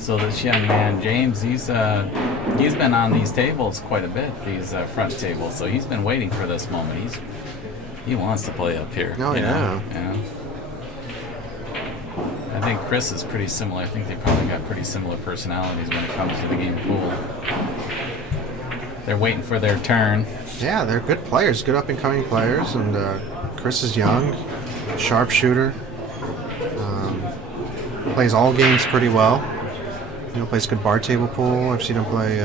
So this young man, James, he's been on these tables quite a bit, these front tables. So he's been waiting for this moment. He wants to play up here. Oh, yeah. I think Chris is pretty similar. I think they probably got pretty similar personalities when it comes to the game of pool. They're waiting for their turn. Yeah, they're good players, good up-and-coming players, and Chris is young, sharpshooter, plays all games pretty well. Plays good bar table pool. I've seen him play.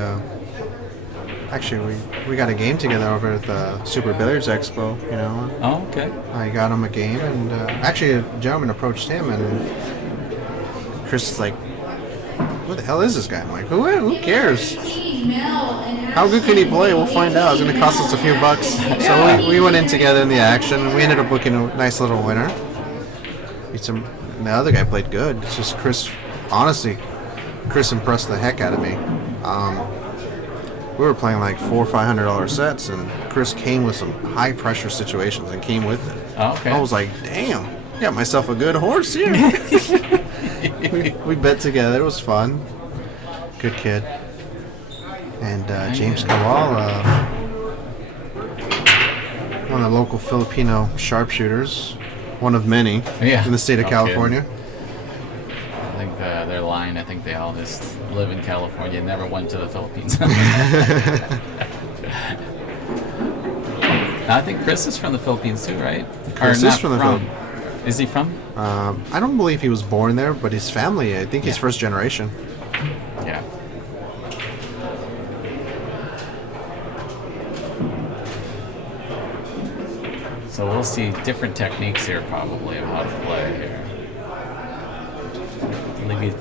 Actually, we got a game together over at the Super Billiards Expo. Oh, okay. I got him a game, and actually a gentleman approached him, and Chris is like, "What the hell is this guy?" I'm like, "Who cares? How good can he play? We'll find out. It's going to cost us a few bucks." So we went in together in the action, and we ended up booking a nice little winner. And the other guy played good. It's just Chris. Honestly, Chris impressed the heck out of me. We were playing like $400 or $500 sets, and Chris came with some high pressure situations and came with it. Oh, okay. I was like, "Damn, got myself a good horse here." we bet together. It was fun. Good kid. And James Cabal, one of the local Filipino sharpshooters, one of many in the state of California. Kidding. I think they're lying. I think they all just live in California and never went to the Philippines. I think Chris is from the Philippines too, right? Chris is from the Philippines. Is he from? I don't believe he was born there, but his family, I think he's first generation. Yeah. So we'll see different techniques here probably of how to play here. Maybe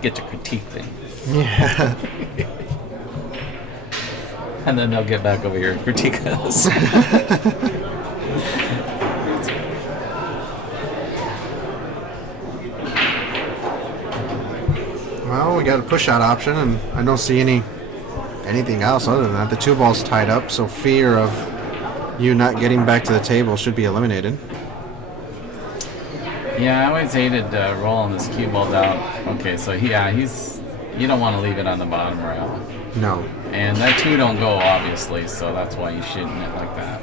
get to critique things. Yeah. And then they'll get back over here and critique us. Well, we got a push-out option, and I don't see anything else other than that. The two balls tied up, so fear of you not getting back to the table should be eliminated. Yeah, I always hated rolling this cue ball down. Okay, so he's you don't want to leave it on the bottom rail. No. And that two don't go, obviously, so that's why you shouldn't it like that.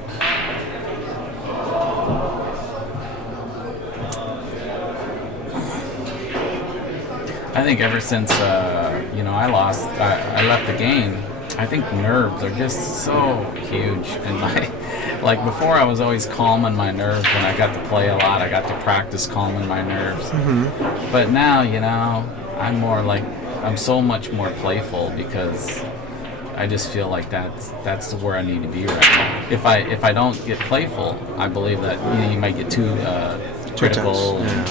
I think ever since I left the game, I think nerves are just so huge in my. Like before, I was always calming my nerves when I got to play a lot. I got to practice calming my nerves. Mm-hmm. But now, I'm so much more playful because I just feel like that's where I need to be right now. If I don't get playful, I believe that you might get too critical, and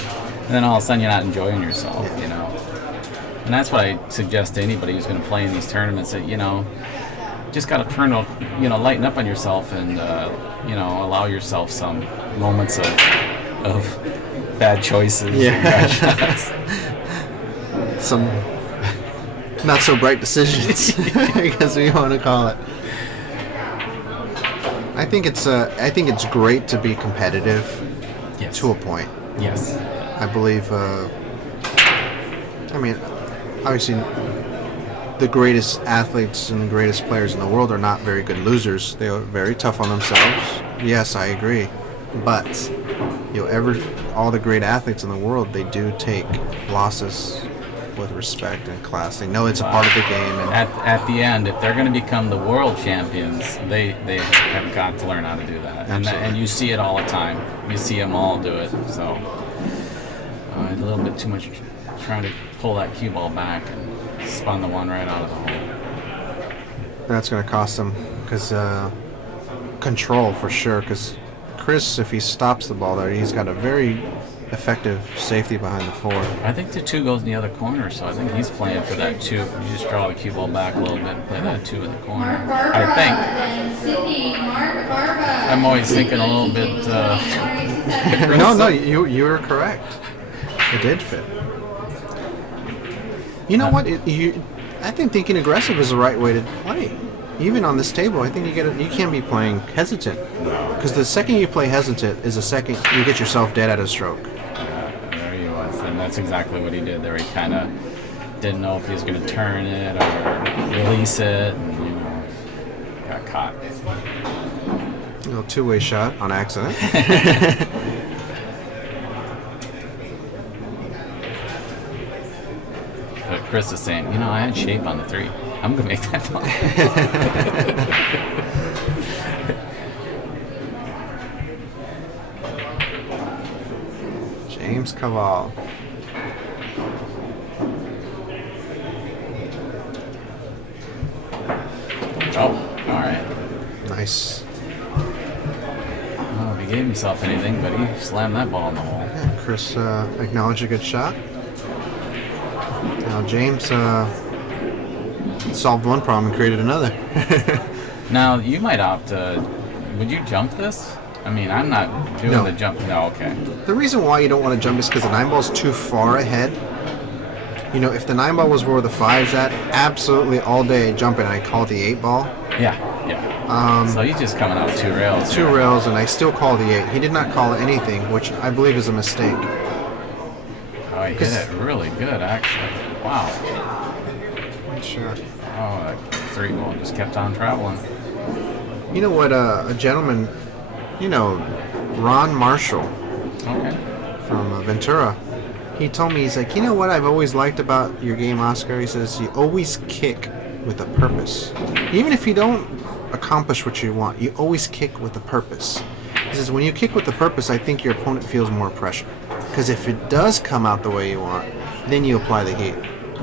then all of a sudden you're not enjoying yourself, And that's what I suggest to anybody who's going to play in these tournaments that just got to lighten up on yourself and allow yourself some moments of bad choices. Yeah. Some not so bright decisions, I guess we want to call it. I think it's great to be competitive to a point. Yes. I believe. Obviously, the greatest athletes and the greatest players in the world are not very good losers. They are very tough on themselves. Yes, I agree. But all the great athletes in the world, they do take losses with respect and class. They know it's a part of the game. And at the end, if they're going to become the world champions, they have got to learn how to do that. And you see it all the time. You see them all do it. So a little bit too much trying to pull that cue ball back and spun the one right out of the hole. That's going to cost him because control for sure. Because Chris, if he stops the ball there, he's got a very effective safety behind the four. I think the two goes in the other corner, so I think he's playing for that two. You just draw the cue ball back a little bit and play that two in the corner. I think. I'm always thinking a little bit. No, you were correct. It did fit. You know what? I think thinking aggressive is the right way to play. Even on this table, I think you can't be playing hesitant. No. Because the second you play hesitant is the second you get yourself dead at a stroke. There he was, and that's exactly what he did there. He kind of didn't know if he was going to turn it or release it, and got caught. A little two-way shot on accident. But Chris is saying, I had shape on the 3. I'm going to make that ball. James Cabal. Oh, all right. Nice. Well, if he gave himself anything, but he slammed that ball in the hole. Yeah, Chris acknowledged a good shot. Now James solved one problem and created another. Now, you might opt to... Would you jump this? I mean, I'm not doing the jump. No, okay. The reason why you don't want to jump is because the 9-ball's too far ahead. If the 9-ball was where the 5's at, absolutely all day jumping, I call the 8-ball. Yeah. So he's just coming out 2 rails. 2 rails, and I still call the 8. He did not call anything, which I believe is a mistake. Oh, he hit it really good, actually. Wow. Sure. Oh, that 3 ball just kept on traveling. You know what? A gentleman, Ron Marshall from Ventura, he told me, he's like, you know what I've always liked about your game, Oscar? He says, you always kick with a purpose. Even if you don't accomplish what you want, you always kick with a purpose. He says, when you kick with a purpose, I think your opponent feels more pressure. Because if it does come out the way you want, then you apply the heat.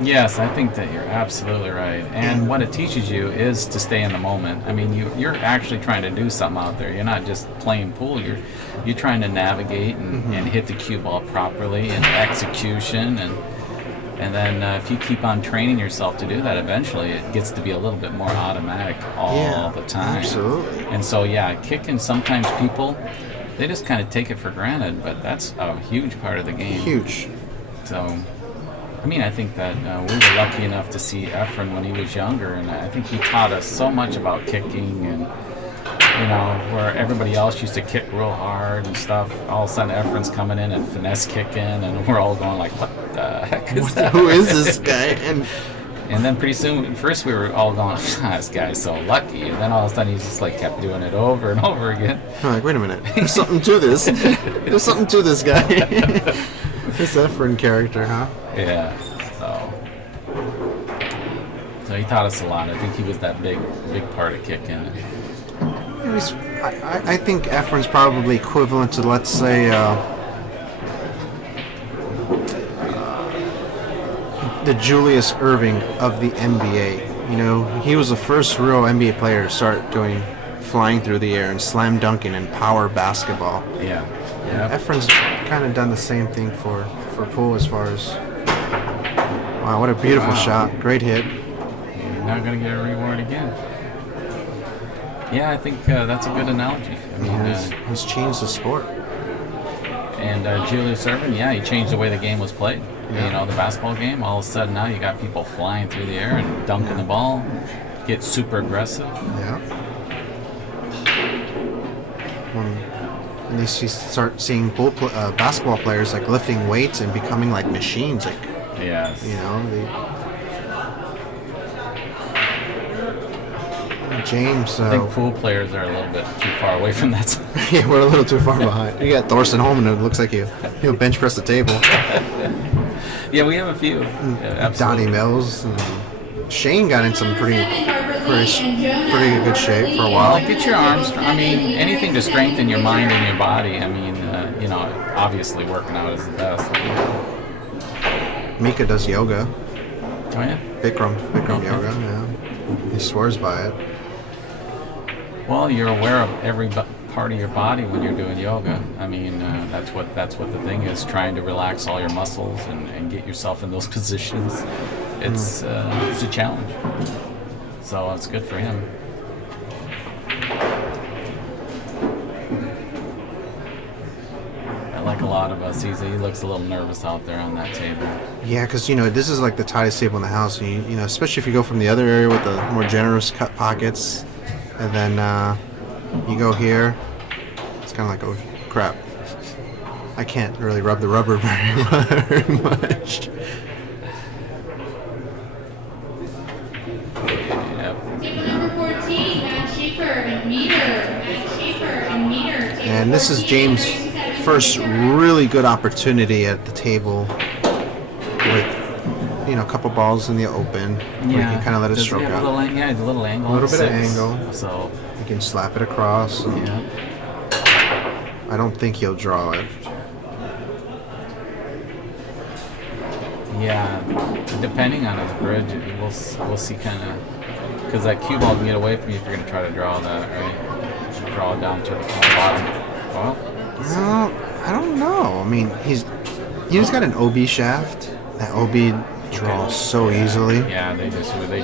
Yes, I think that you're absolutely right. And what it teaches you is to stay in the moment. I mean, you're actually trying to do something out there. You're not just playing pool. You're trying to navigate and hit the cue ball properly and execution. And then if you keep on training yourself to do that, eventually it gets to be a little bit more automatic all the time. Absolutely. And so, kicking, sometimes people, they just kind of take it for granted, but that's a huge part of the game. Huge. So... I mean, I think that we were lucky enough to see Efren when he was younger, and I think he taught us so much about kicking, and where everybody else used to kick real hard and stuff. All of a sudden, Efren's coming in and finesse kicking, and we're all going like, "What the heck is that? Who is this guy?" And then pretty soon, first we were all going, "This guy's so lucky," and then all of a sudden, he just kept doing it over and over again. I'm like, wait a minute, there's something to this. There's something to this guy. This Efren character, huh? Yeah, so he taught us a lot. I think he was that big part of kicking. I think Efren's probably equivalent to, let's say, the Julius Erving of the NBA. He was the first real NBA player to start doing flying through the air and slam dunking and power basketball. Yeah. Efren's kind of done the same thing for pool as far as... Wow, what a beautiful shot. Great hit. You're not going to get a reward again. Yeah, I think that's a good analogy. I mean, he's changed the sport. And Julius Erving, he changed the way the game was played. Yeah. The basketball game, all of a sudden now you got people flying through the air and dunking the ball, get super aggressive. Yeah. And you start seeing basketball players lifting weights and becoming like machines. Yes. James. I think pool players are a little bit too far away from that. Yeah, we're a little too far behind. You got Thorsten Holman, and it looks like he'll bench press the table. Yeah, we have a few. Donnie Mills. And Shane got in some pretty good shape for a while. Get your arms. I mean, anything to strengthen your mind and your body. I mean, obviously working out is the best. Mika does yoga. Oh yeah. Bikram yoga. Yeah. He swears by it. Well, you're aware of every part of your body when you're doing yoga. I mean, that's what the thing is, trying to relax all your muscles and get yourself in those positions. It's a challenge. So it's good for him. Like a lot of us, he looks a little nervous out there on that table. Yeah, because this is like the tightest table in the house, and especially if you go from the other area with the more generous cut pockets, and then you go here, it's kind of like, oh crap, I can't really rub the rubber very much. And this is James' first really good opportunity at the table with, a couple balls in the open. Yeah. Where he can kind of let it Does he stroke have out. a little angle. A little bit of 6, angle. So He can slap it across. yeah. I don't think he'll draw it. Yeah, depending on his bridge, we'll see kind of, because that cue ball can get away from you if you're going to try to draw that, right? Draw down to the bottom. Well, I don't know. I mean, he's got an OB shaft. That OB draws so easily. yeah, they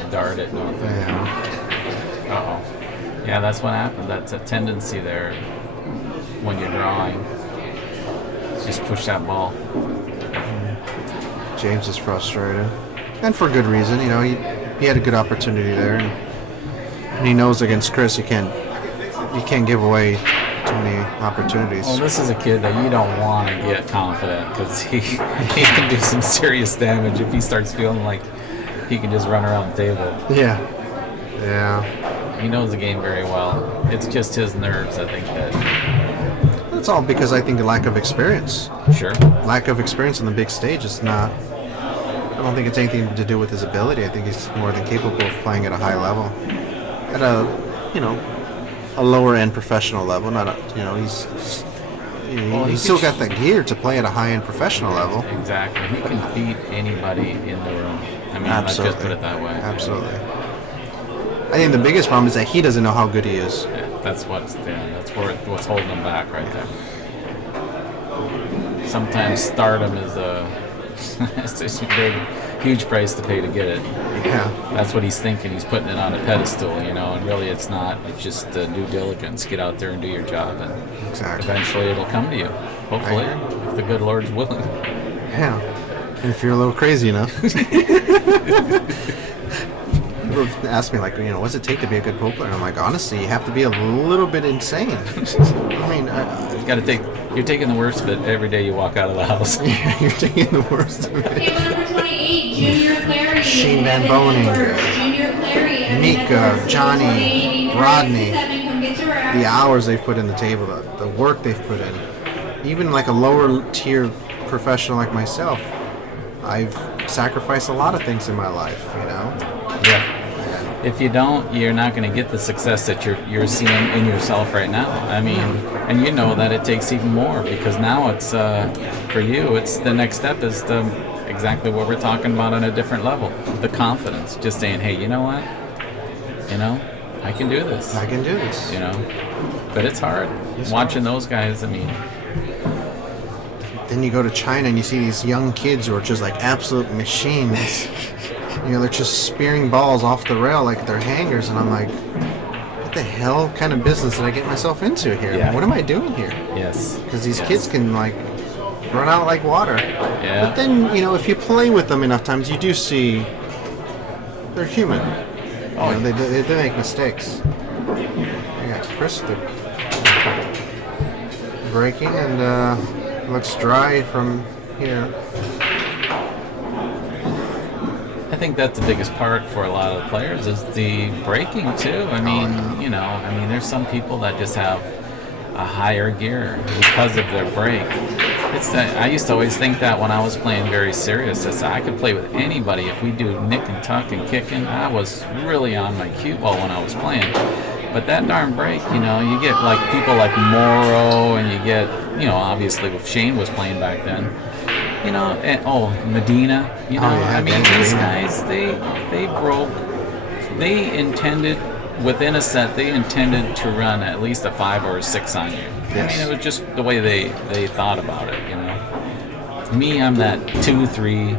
dart it, don't they? Yeah. Uh-oh. Yeah, that's what happened. That's a tendency there when you're drawing. Just push that ball. James is frustrated, and for good reason. He had a good opportunity there, and he knows against Chris you can't give away too many opportunities. Well, this is a kid that you don't want to get confident because he can do some serious damage if he starts feeling like he can just run around the table. Yeah. He knows the game very well. It's just his nerves, I think, that... That's all because I think lack of experience. Sure. Lack of experience on the big stage is not... I don't think it's anything to do with his ability. I think he's more than capable of playing at a high level. At a lower end professional level. Not a, he's still got the gear to play at a high end professional level. Exactly. He can beat anybody in the room. I mean, Absolutely. let's just put it that way. Absolutely. I think the biggest problem is that he doesn't know how good he is. Yeah, that's what's holding him back right there. Sometimes stardom is it's a big, huge price to pay to get it. Yeah. That's what he's thinking. He's putting it on a pedestal, and really it's not. It's just due diligence. Get out there and do your job, and Exactly. eventually it'll come to you. Hopefully, if the good Lord's willing. Yeah. And if you're a little crazy enough. People ask me, what's it take to be a good poker player? And I'm like, honestly, you have to be a little bit insane. I mean, You're taking the worst of it every day you walk out of the house. Yeah, you're taking the worst of it. Table number 28, Junior Clary. Shane Van Boning, Junior Clary. Mika, Johnny, Rodney. Come get your The hours they've put in the table, the work they've put in. Even like a lower tier professional like myself, I've sacrificed a lot of things in my life, Yeah. If you don't, you're not going to get the success that you're seeing in yourself right now. I mean, and you know that it takes even more because now it's for you. It's the next step is exactly what we're talking about on a different level. The confidence, just saying, hey, you know what? I can do this. I can do this. But it's hard watching those guys. I mean, then you go to China and you see these young kids who are just like absolute machines. They're just spearing balls off the rail like they're hangers, and I'm like, what the hell kind of business did I get myself into here? Yeah. What am I doing here? yes. Because these kids can run out like water. Yeah. But then, if you play with them enough times, you do see they're human. They make mistakes. Yeah, Chris breaking and looks dry from here. I think that's the biggest part for a lot of the players is the breaking too. I mean, there's some people that just have a higher gear because of their break. I used to always think that when I was playing very serious, I could play with anybody if we do nick and tuck and kicking. I was really on my cue ball when I was playing. But that darn break, you get like people like Morrow, and you get, obviously if Shane was playing back then. Medina, these guys, they broke, within a set, they intended to run at least a 5 or a 6 on you. Yes. It was just the way they thought about it, Me, I'm that 2-3,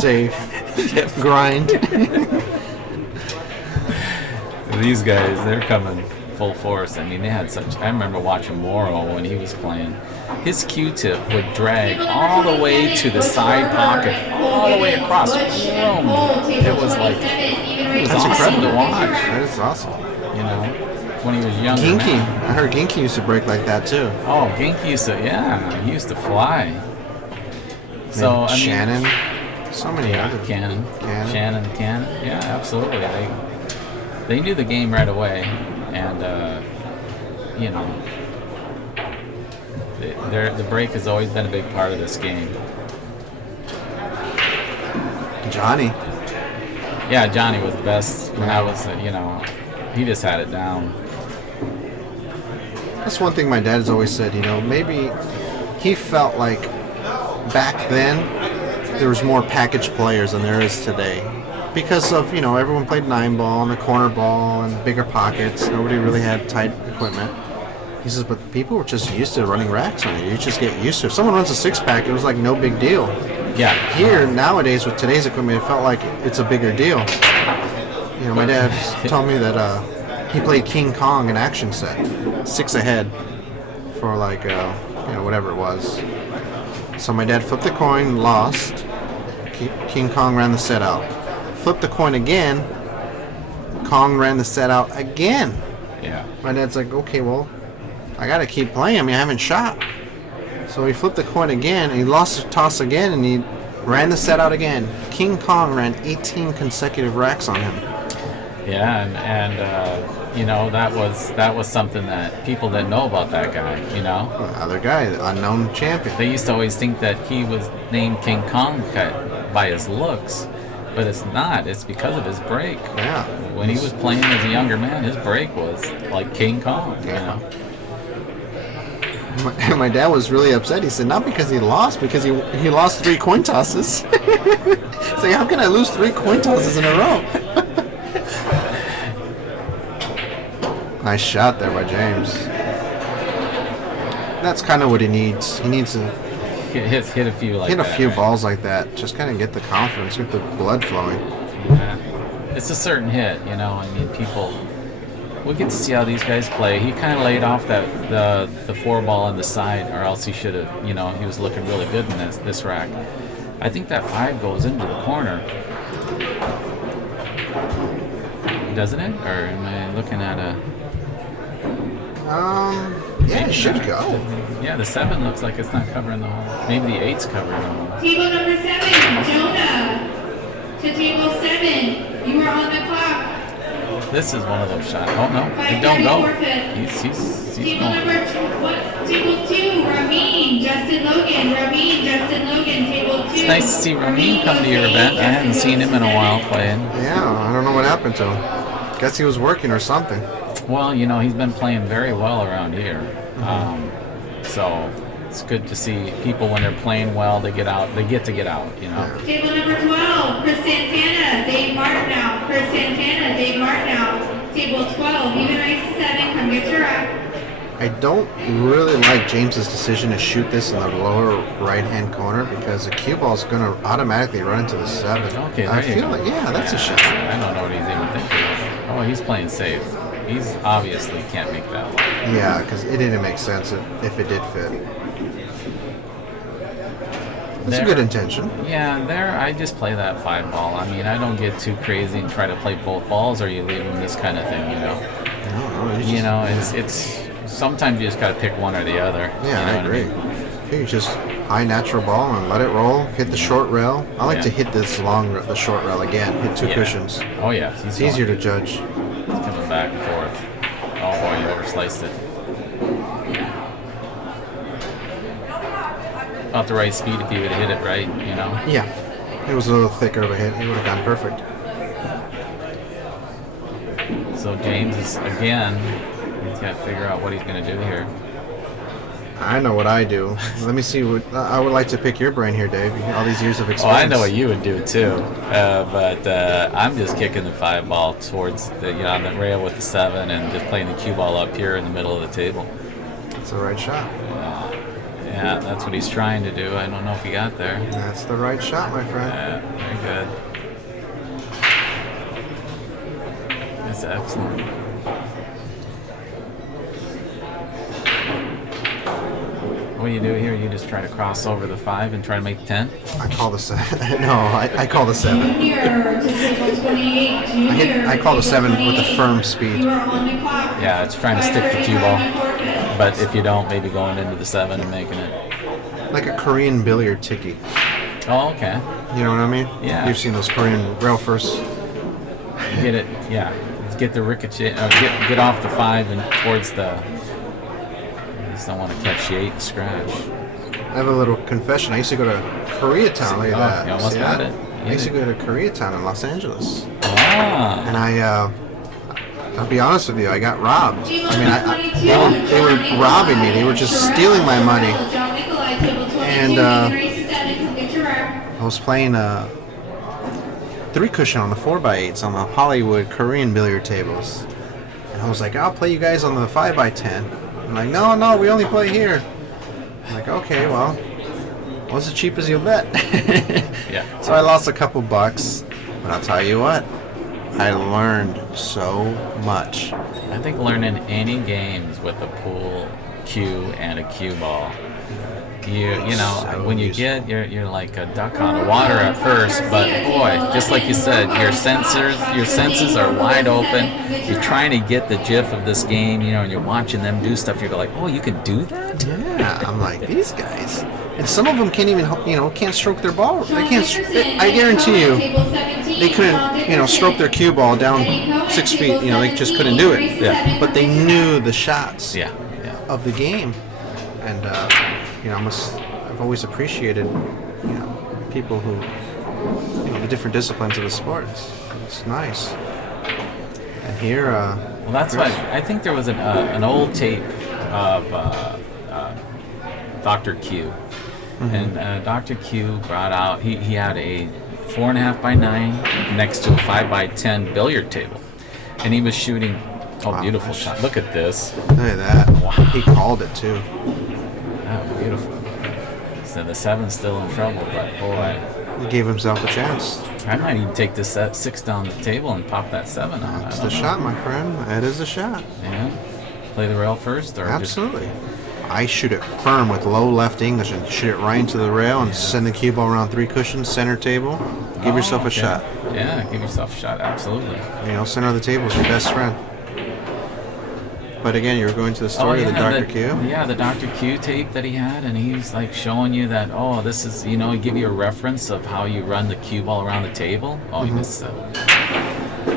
Safe. Grind. These guys, they're coming full force. I mean, they had I remember watching Morrow when he was playing. His Q-tip would drag all the way to the side pocket, all the way across. Boom. It was That's awesome incredible to watch. That is awesome. When he was younger. Ginky. I heard Ginky used to break like that too. Oh, Ginky he used to fly. So, Shannon. So many other. Cannon. Yeah, absolutely. They knew the game right away, and you know, the break has always been a big part of this game. Johnny. Yeah, Johnny was the best when I was, you know, he just had it down. That's one thing my dad has always said, you know, maybe he felt like back then there was more package players than there is today. Because of, you know, everyone played 9-ball and the corner ball and bigger pockets. Nobody really had tight equipment. He says, but people were just used to running racks on it. You just get used to it. If someone runs a 6-pack, it was like no big deal. Yeah. Here, nowadays, with today's equipment, it felt like it's a bigger deal. You know, my dad told me that he played King Kong in action set, 6 ahead for like, you know, whatever it was. So my dad flipped the coin, lost. King Kong ran the set out. Flipped the coin again. Kong ran the set out again. Yeah. My dad's like, okay, well, I gotta keep playing. I mean, I haven't shot. So he flipped the coin again, and he lost the toss again, and he ran the set out again. King Kong ran 18 consecutive racks on him. Yeah, and you know, that was something that people didn't know about that guy, you know? Other guy, the unknown champion. They used to always think that he was named King Kong by his looks, but it's not. It's because of his break. Yeah. When he was playing as a younger man, his break was like King Kong, you know? My dad was really upset. He said, not because he lost, because he lost 3 coin tosses. He's like, how can I lose 3 coin tosses in a row? Nice shot there by James. That's kind of what he needs. He needs to hit a few like hit a that, few right? balls like that. Just kind of get the confidence, get the blood flowing. Yeah. It's a certain hit, you know. I mean, people. We get to see how these guys play. He kind of laid off the 4-ball on the side, or else he should have. You know, he was looking really good in this rack. I think that 5 goes into the corner, doesn't it? Or am I looking at a? Yeah, it should go. Yeah, the 7 looks like it's not covering the hole. Maybe the 8's covering the hole. Table number 7, Jonah. To table 7. You are on the clock. This is one of those shots. Oh no, it 5:30 don't go. forfeit. He's Table going. number table 2, Ramin, Justin Logan. Table 2. It's nice to see Ramin come to your event. I haven't seen him in a while playing. Yeah, I don't know what happened to him. Guess he was working or something. Well, you know, he's been playing very well around here. So it's good to see people when they're playing well, they get out. They get to get out, you know. Table number 12, Chris Santana, Dave Martinow. Table 12, even ice 7, come get your rack. I don't really like James's decision to shoot this in the lower right-hand corner because the cue ball is going to automatically run into the 7. Okay, there I you feel go. like, yeah, that's a shot. I don't know what he's even thinking. Oh, he's playing safe. He's obviously can't make that one. Yeah, because it didn't make sense if it did fit. That's a good intention. Yeah, there I just play that 5-ball. I mean, I don't get too crazy and try to play both balls, or you leave them this kind of thing, you know. No, It's sometimes you just gotta pick one or the other. Yeah, you know I what agree. mean? You just high natural ball and let it roll. Hit the short rail. I like Yeah. to hit the short rail again. Hit 2 Yeah. cushions. Oh yeah, It's easier to judge. He's coming back and forth. Oh boy, you oversliced it. About the right speed if you would have hit it right, you know. Yeah, it was a little thicker of a hit. He would have gone perfect. So James is again. He's got to figure out what he's gonna do here. I know what I do. Let me see what I would like to pick your brain here, Dave. All these years of Oh, experience. I know what you would do too, but I'm just kicking the 5-ball towards the on the rail with the 7 and just playing the cue ball up here in the middle of the table. That's the right shot. Yeah, that's what he's trying to do. I don't know if he got there. That's the right shot, my friend. Very good. That's excellent. What do you do here? You just try to cross over the 5 and try to make 10? I call the 7. No, I call the 7. Junior to table 28. Junior. I call the 7 with a 28. firm speed. You are on the clock. Yeah, it's trying to stick the 5:30 cue ball. on the forfeit. But if you don't, maybe going into the 7 and making it. Like a Korean billiard tiki. Oh, okay. You know what I mean? Yeah. You've seen those Korean rail first. Get it, yeah. Get the ricochet, get off the 5 and towards the just don't want to catch you 8 scratch. I have a little confession. I used to go to Koreatown. Look at that. You almost See got that? it. I used to go to Koreatown in Los Angeles. Ah. And I'll be honest with you, I got robbed. They were robbing me. They were just stealing my money. And I was playing 3-cushion on the 4x8s on the Hollywood Korean billiard tables. And I was like, I'll play you guys on the 5x10. I'm like, no, we only play here. I'm like, okay, well, what's the cheapest you'll bet? Yeah. So I lost a couple bucks, but I'll tell you what, I learned so much. I think learning any games with a pool cue and a cue ball, you know, So when you useful. you're like a duck on the water at first, but boy, just like you said, your senses are wide open. You're trying to get the gist of this game, you know, and you're watching them do stuff. You're like, oh, you can do that? Yeah, I'm like, these guys. And some of them can't even, can't stroke their ball. They can't, I guarantee you, they couldn't, stroke their cue ball down 6 feet. They just couldn't do it. Yeah. But they knew the shots Yeah. of the game. And, I've always appreciated, people who, the different disciplines of the sport. It's nice. And here, Well, that's why I think there was an old tape of Dr. Q. Mm-hmm. And Dr. Q brought out, he had a 4.5x9 next to a 5x10 billiard table. And he was shooting, beautiful nice. shot. Look at this. Look at that. Wow. He called it too. That was beautiful. So the 7's still in trouble, but boy, He gave himself a chance. I might even take this 6 down the table and pop that 7 on. That's the shot, my friend. That is the shot. Yeah. Play the rail first, or Absolutely. I shoot it firm with low left English and shoot it right into the rail and send the cue ball around 3 cushions, center table. Give yourself a shot. Yeah, give yourself a shot. Absolutely. Center of the table is your best friend. But again, you were going to the story of the Dr. Q? Yeah, the Dr. Q tape that he had, and he's like showing you that, this is, he give you a reference of how you run the cue ball around the table. Oh, you missed it.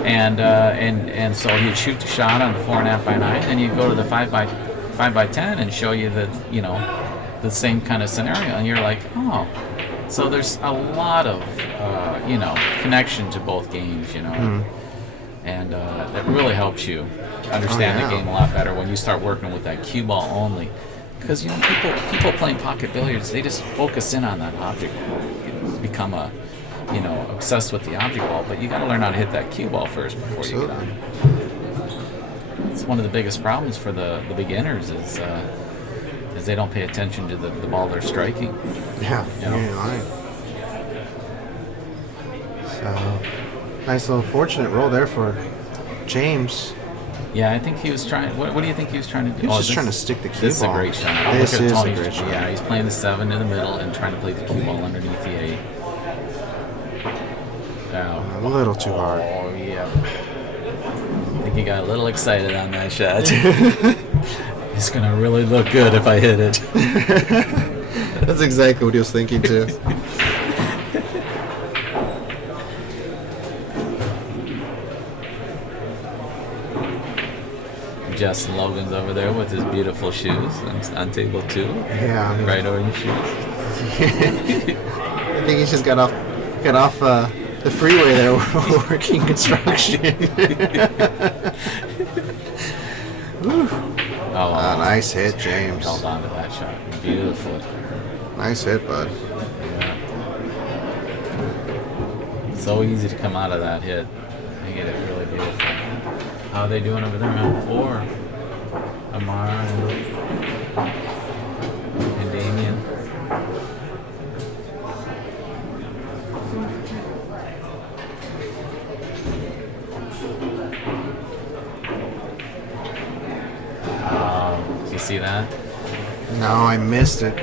And so he'd shoot the shot on the 4.5x9, and you go to the 5x10 and show you the same kind of scenario, and you're like, oh. So there's a lot of, connection to both games, and that really helps you understand the game a lot better when you start working with that cue ball only. Because, people playing pocket billiards, they just focus in on that object ball. Become obsessed with the object ball, but you got to learn how to hit that cue ball first before you get on. It's one of the biggest problems for the beginners is they don't pay attention to the ball they're striking. Yeah, You know? you're lying. So, nice little fortunate roll there for James. Yeah, I think he was trying. What do you think he was trying to do? He was just trying to stick the cue This ball. is a great shot. This Look at is a Tony's- great shot. Yeah, he's playing the 7 in the middle and trying to play the cue ball underneath the 8. Now, A little too hard. oh yeah. I think he got a little excited on that shot. It's gonna really look good if I hit it. That's exactly what he was thinking too. Justin Logan's over there with his beautiful shoes on table 2. Yeah, I mean, Bright orange shoes. I think he just got off the freeway there working construction. Whew. Oh, Nice hit, James. held on to that shot. Beautiful. Nice hit, bud. Yeah. So easy to come out of that hit. They get it really beautiful. How are they doing over there on 4? Amar and Damien. Did you see that? No, I missed it.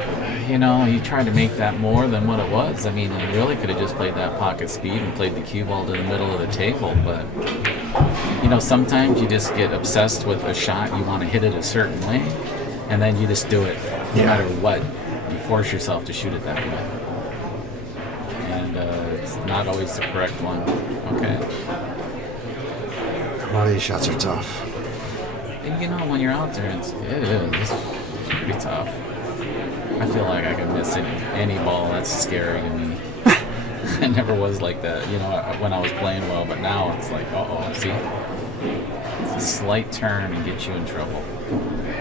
He tried to make that more than what it was. I mean, he really could have just played that pocket speed and played the cue ball to the middle of the table, but sometimes you just get obsessed with a shot. You want to hit it a certain way, and then you just do it no matter what. You force yourself to shoot it that way. And it's not always the correct one. Okay. A lot of these shots are tough. And when you're out there, it is. pretty tough. I feel like I can miss any ball. That's scary to me. I never was like that, you know, when I was playing well, but now it's like, see? It's a slight turn and get you in trouble.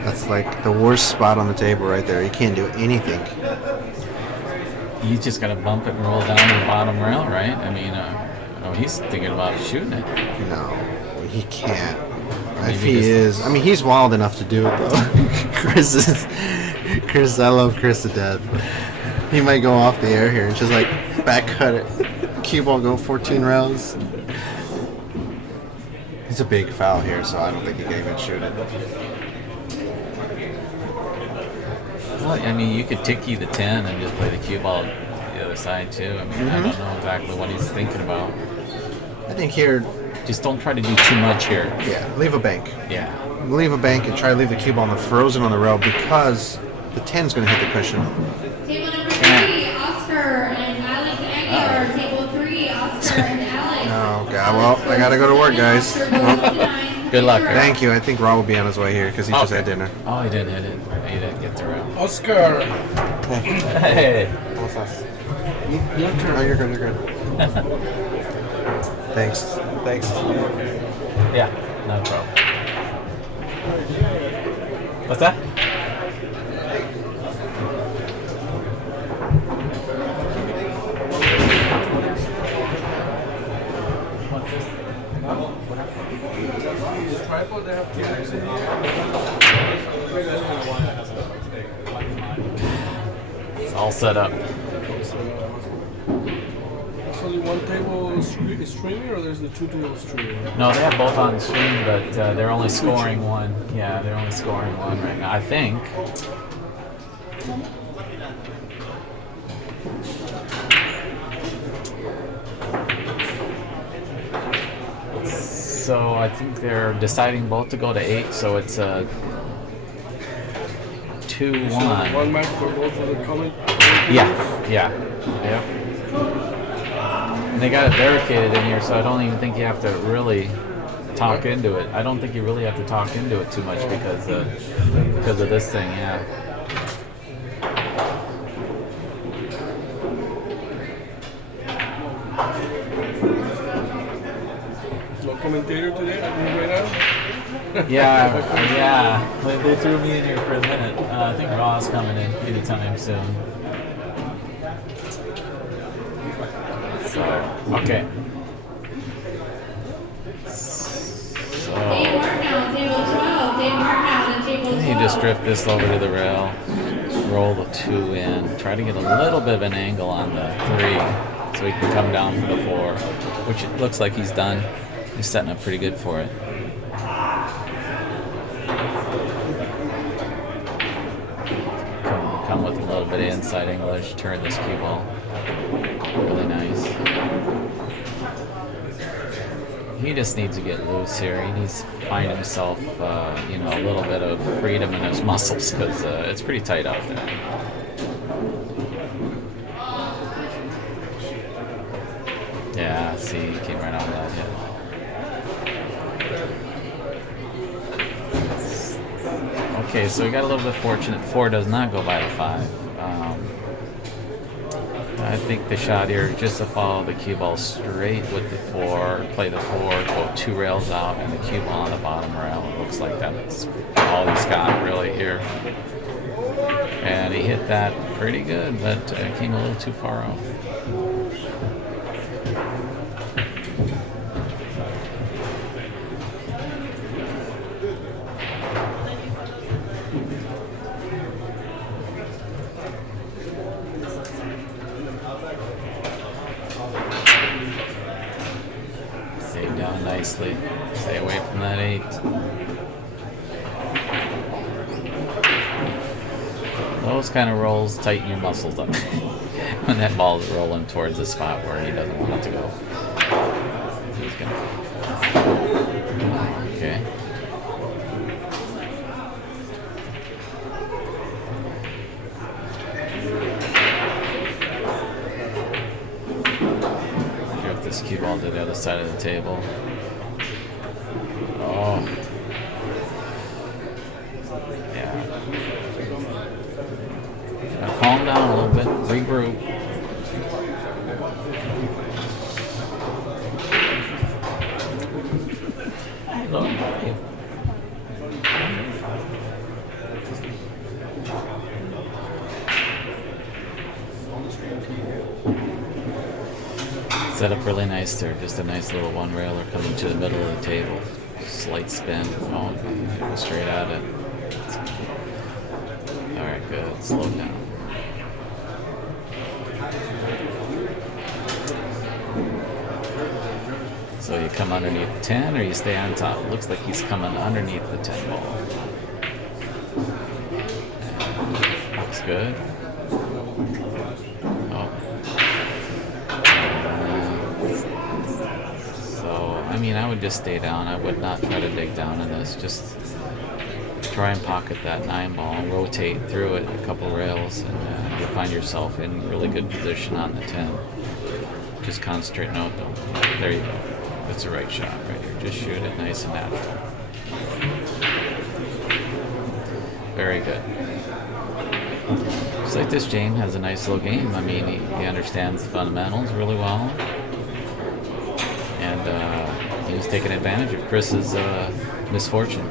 That's like the worst spot on the table right there. You can't do anything. You just got to bump it and roll down to the bottom rail, right? I mean, he's thinking about shooting it. No, he can't. Maybe If he is, I mean, he's wild enough to do it, though. Chris, I love Chris to death. He might go off the air here and just like back cut it. Cue ball go 14 rounds. It's a big foul here, so I don't think he can even shoot it. Well, I mean, you could ticky the 10 and just play the cue ball the other side, too. I mean, I don't know exactly what he's thinking about. I think here, just don't try to do too much here. yeah, leave a bank. Yeah. Leave a bank and try to leave the cue ball on the frozen on the rail because the 10's going to hit the cushion. Table number 3, Oscar and Alex Aguilar. Table 3, Oscar and Alex. Oh, God. Well, I got to go to work, guys. Good luck. Thank you. I think Raul will be on his way here because he just had dinner. Oh, he didn't hit it. He didn't get the rail. Oscar. Hey. Your turn. Oh, you're good. You're good. Thanks. Yeah, no problem. What's that? Tripod, they have tables in It's all set up. There's only one table streaming, or there's the two tables streaming? No, they have both on screen, but they're only scoring one. Yeah, they're only scoring one right now. I think. So I think they're deciding both to go to 8. So it's a 2-1. One match for both of the comment. Yeah. Yep. And they got it barricaded in here, so I don't even think you have to really talk into it. I don't think you really have to talk into it too much because of this thing. Yeah. No commentator today, right now? Yeah. They threw me in here for a minute. I think Raw's coming in anytime soon. So, okay. Dave Marknow, table 12. Dave Marknow and table 12. You just drift this over to the rail, roll the 2 in, try to get a little bit of an angle on the 3 so he can come down for the 4, which it looks like he's done. He's setting up pretty good for it. Come with a little bit of inside English, turn this cue ball. Really nice. He just needs to get loose here. He needs to find himself, a little bit of freedom in his muscles because it's pretty tight out there. Yeah, see, he came right out of that hit. Okay, so we got a little bit fortunate. 4 does not go by the 5. I think the shot here is just to follow the cue ball straight with the 4, play the 4, go 2 rails out, and the cue ball on the bottom rail. It looks like that's all he's got really here. And he hit that pretty good, but came a little too far out. Nicely. Stay away from that 8. Those kind of rolls tighten your muscles up when that ball is rolling towards the spot where he doesn't want it to go. He's gonna... Okay. Drift this cue ball to the other side of the table. Oh. Yeah. Calm down a little bit. Regroup. Hello. Hey. Set up really nice there. Just a nice little one railer coming to the middle of the table. Slight spin. Oh, go straight at it. All right, good. Slow down. So you come underneath the 10 or you stay on top? Looks like he's coming underneath the 10 ball. And looks good. Oh. So, I mean, I would just stay down. I would not try to dig down in this. Just try and pocket that 9 ball, rotate through it a couple rails, and you'll find yourself in really good position on the 10. Just concentrate. No, don't. There you go. That's the right shot right here. Just shoot it nice and natural. Very good. Just like this, James has a nice little game. I mean, he understands the fundamentals really well. And he was taking advantage of Chris's misfortune.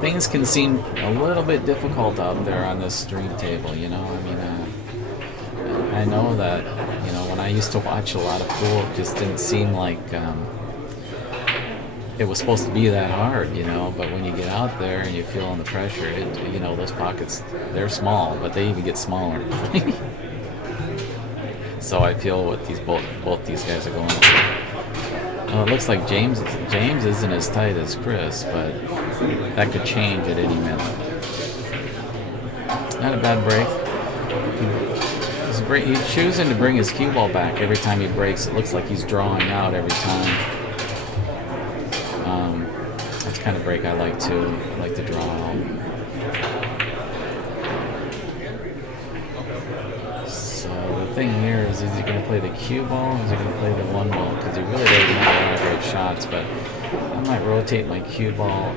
Things can seem a little bit difficult out there on this stream table, you know. I mean, I know that, you know, when I used to watch a lot of pool, it just didn't seem like it was supposed to be that hard, you know. But when you get out there and you feel the pressure, you know, those pockets, they're small, but they even get smaller. So I feel what both these guys are going through. Well, it looks like James isn't as tight as Chris, but that could change at any minute. Not a bad break. He's choosing to bring his cue ball back every time he breaks. It looks like he's drawing out every time. That's the kind of break I like too. I like to draw out. The thing here is he going to play the cue ball or is he going to play the 1 ball? Because he really doesn't have a lot of great shots, but I might rotate my cue ball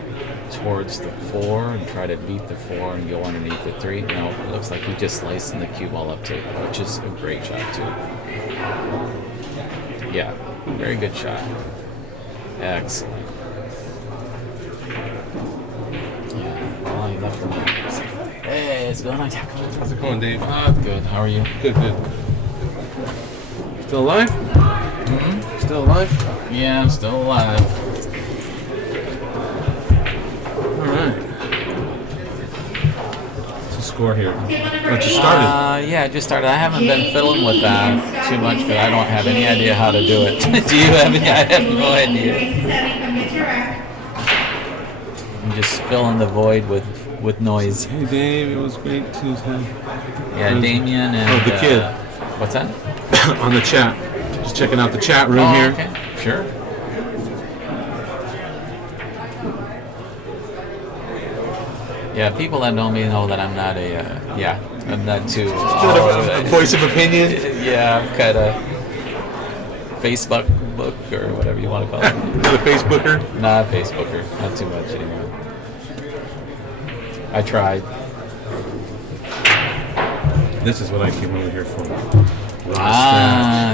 towards the 4 and try to beat the 4 and go underneath the 3. No, it looks like he just slicing the cue ball up too, which is a great shot too. Yeah, very good shot. Excellent. Yeah, well, he left the mark. Hey, it's going on. How's it going, Dave? Good. How are you? Good. Still alive? Mm-hmm. Still alive? Yeah, I'm still alive. All right. What's the score here? What just started? Yeah, it just started. I haven't been fiddling with that too much because I don't have any idea how to do it. Do you have any? I have no idea. I'm just filling the void with noise. Hey, Dave, it was great to have. Yeah, Damien and... the kid. What's that? On the chat. Just checking out the chat room here. Okay, sure. Yeah, people that know me know that I'm not I'm not too... A voice of opinion? Yeah, I'm kind of Facebook book or whatever you want to call it. Not a Facebooker? Not a Facebooker. Not too much anymore. I tried. This is what I came over here for.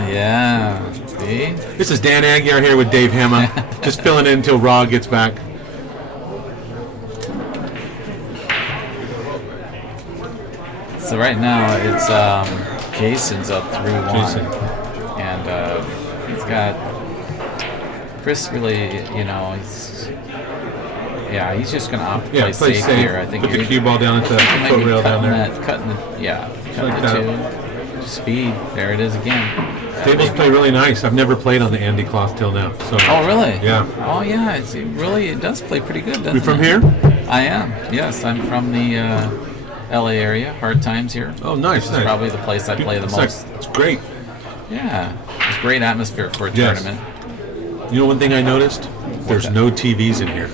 Yeah. See? This is Dan Aguirre here with Dave Hema. Just filling in until Raw gets back. So right now it's Jason's up 3-1. Jason. And he's got Chris really, you know, he's just going to opt to play safe here. I think put the cue ball down into that foot rail down there. Cutting like the 2. Speed. There it is again. Tables play really nice. I've never played on the Andy cloth till now. So. Oh, really? Yeah. Oh, yeah. It does play pretty good, doesn't it? You from here? I am. Yes, I'm from the LA area. Hard Times here. Oh, nice. It's probably the place I play the most. It's great. Yeah. It's great atmosphere for a tournament. You know, one thing I noticed? There's that? no TVs in here.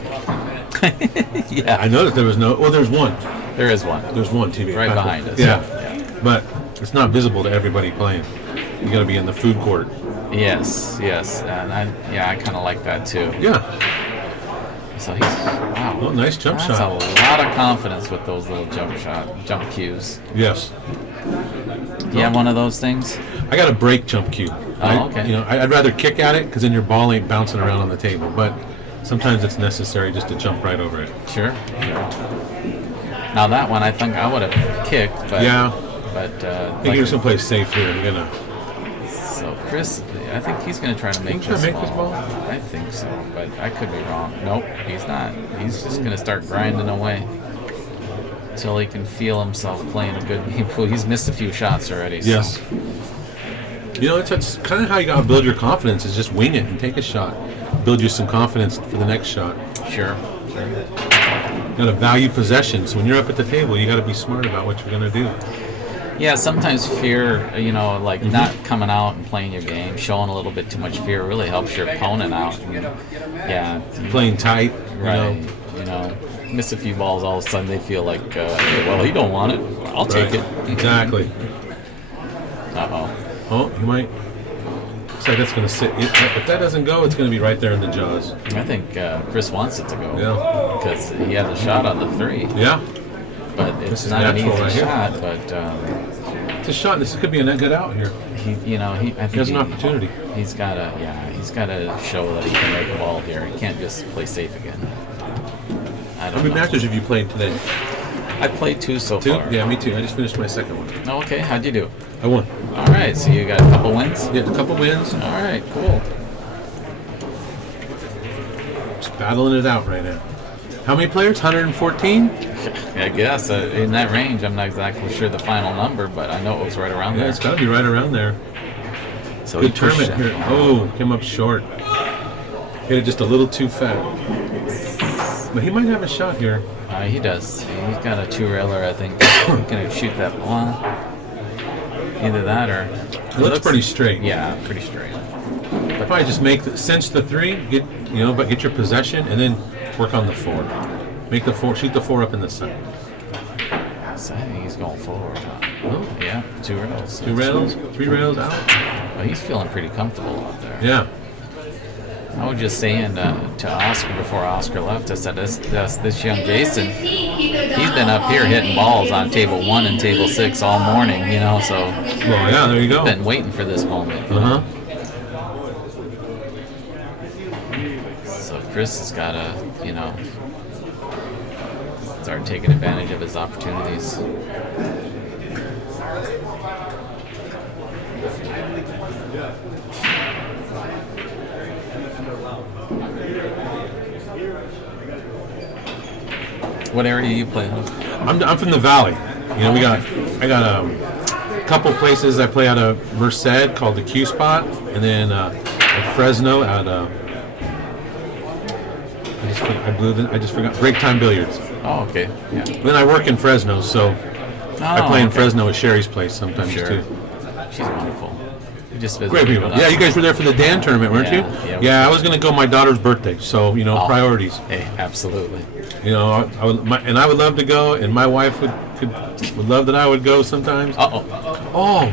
Yeah, I noticed there was no. Well, there's one. there is one. There's one TV Right behind us. Yeah. Yeah. But it's not visible to everybody playing. You got to be in the food court. Yes, and I kind of like that too. Yeah. So he's wow. Oh, nice jump That's shot. a lot of confidence with those little jump cues. Yes. You have one of those things? I got a break jump cue. Okay. You know, I'd rather kick at it because then your ball ain't bouncing around on the table. But sometimes it's necessary just to jump right over it. Sure. Now that one, I think I would have kicked, but Yeah. But I think you're someplace safe here. You're gonna. so Chris, I think he's going to try to make He's gonna this make this ball? I think so, but I could be wrong. Nope, he's not. He's just going to start grinding away until he can feel himself playing a good game. He's missed a few shots already. So. Yes. You know, that's kind of how you got to build your confidence. Is just wing it and take a shot. Build you some confidence for the next shot. Sure. You got to value possession. So when you're up at the table, you got to be smart about what you're going to do. Yeah, sometimes fear, like not coming out and playing your game, showing a little bit too much fear really helps your opponent out. Yeah. Playing tight. Right. Miss a few balls, all of a sudden they feel like, hey, well, he don't want it. I'll take it. Exactly. Uh-oh. Oh, you might. Looks like that's going to sit. If that doesn't go, it's going to be right there in the jaws. I think Chris wants it to go. Yeah. Because he had a shot on the 3. Yeah. But it's This is not an natural easy right here. shot. But It's a shot. This could be a net good out here. I think He has an opportunity. He's gotta show that he can make a ball here. He can't just play safe again. I How don't many know. matches have you played today? I played 2 so 2? far. Yeah, me too. I just finished my second one. Oh, okay, how'd you do? I won. All right, so you got a couple wins. Yeah, a couple wins. All right, cool. Just battling it out right now. How many players? 114? I guess in that range. I'm not exactly sure the final number, but I know it was right around Yeah, there. it's got to be right around there. So Good he pushed tournament that here. ball. Oh, came up short. Hit it just a little too fat. But he might have a shot here. He does. He's got a 2-railer, I think. He's going to shoot that ball. Either that or... It looks pretty straight. Yeah, pretty straight. Probably just cinch the 3, but get your possession, and then work on the 4. Make the 4, shoot the 4 up in the side. So I think he's going forward. Oh, Yeah, 2 rails. 2 rails, 3 rails out. Well, he's feeling pretty comfortable out there. Yeah. I was just saying to Oscar before Oscar left, I said, this young Jason, he's been up here hitting balls on table 1 and table 6 all morning, so Well, yeah, there you go. been waiting for this moment. Uh-huh. So Chris has got to, start taking advantage of his opportunities. What area you play in? I'm from the Valley. I got a couple places I play out of Merced called the Q Spot, and then at Fresno at I just forgot Break Time Billiards. Oh, okay. Yeah. Then I work in Fresno, so I play in Fresno at Sherry's place sometimes Sure. too. She's wonderful. You just visited Great people. with us. Yeah, you guys were there for the Dan tournament, weren't Yeah, you? yeah, we Yeah, I was gonna go my daughter's birthday, so Oh. priorities. Hey, absolutely. I would love to go, and my wife would love that I would go sometimes. Uh-oh. Oh.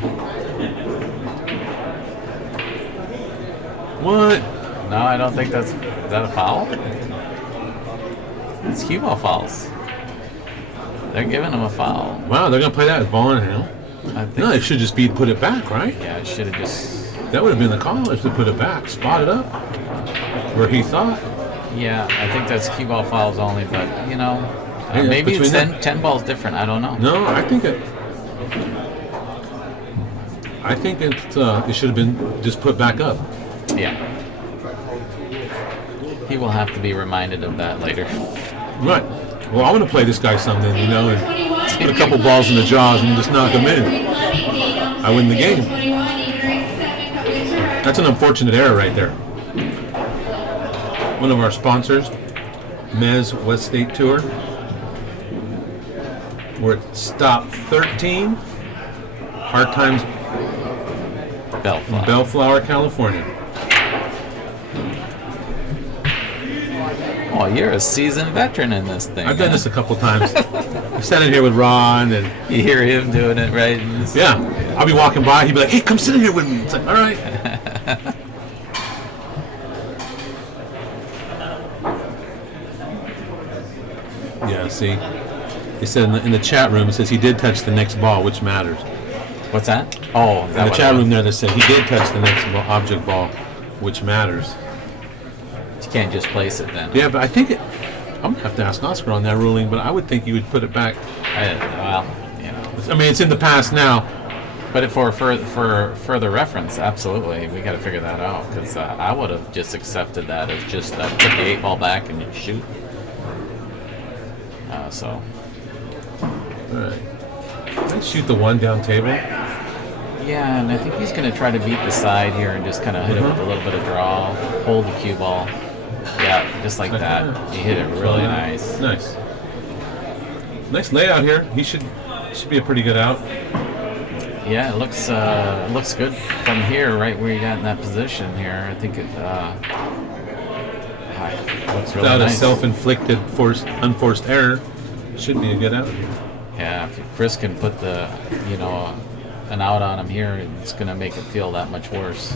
What? No, I don't think is that a foul? It's cue ball fouls. They're giving him a foul. Wow, they're gonna play that as ball in hand. I think. No, it should just be put it back, right? Yeah, it should have just. That would have been the call if they put it back, spot it up where he thought. Yeah, I think that's cue ball fouls only, but Hey, maybe it's between 10 balls different. I don't know. No, I think it should have been just put back up. Yeah. He will have to be reminded of that later. Right. Well, I want to play this guy something, and put a couple balls in the jaws and just knock him in. I win the game. That's an unfortunate error right there. One of our sponsors, Mezz West State Tour. We're at stop 13, Hard Times, Bellflower. Bellflower, California. Oh, you're a seasoned veteran in this thing. I've done huh? this a couple times. I've sat in here with Ron, and You hear him doing it, right? And it's- yeah, I'll be walking by. He'd be like, "Hey, come sit in here with me." It's like, all right. Yeah, see, he said in the chat room, it says he did touch the next ball, which matters. What's that? Oh, is In that the what chat it room was? there, they said he did touch the next object ball, which matters. You can't just place it then. Yeah, but I think I'm gonna have to ask Oscar on that ruling, but I would think you would put it back. Well, you know. I mean, it's in the past now. But for further reference, absolutely, we got to figure that out because I would have just accepted that as just put the 8 ball back and you shoot. So All right. Let's shoot the one down table. yeah, and I think he's going to try to beat the side here and just kind of hit it with a little bit of draw, hold the cue ball. Yeah, just like that. He hit it really nice. Nice. Nice layout here. He should be a pretty good out. Yeah, it looks good from here, right where you got in that position here. I think it looks really Without a nice. self-inflicted unforced error, should be a good out. Yeah, if Chris can put an out on him here, it's going to make it feel that much worse.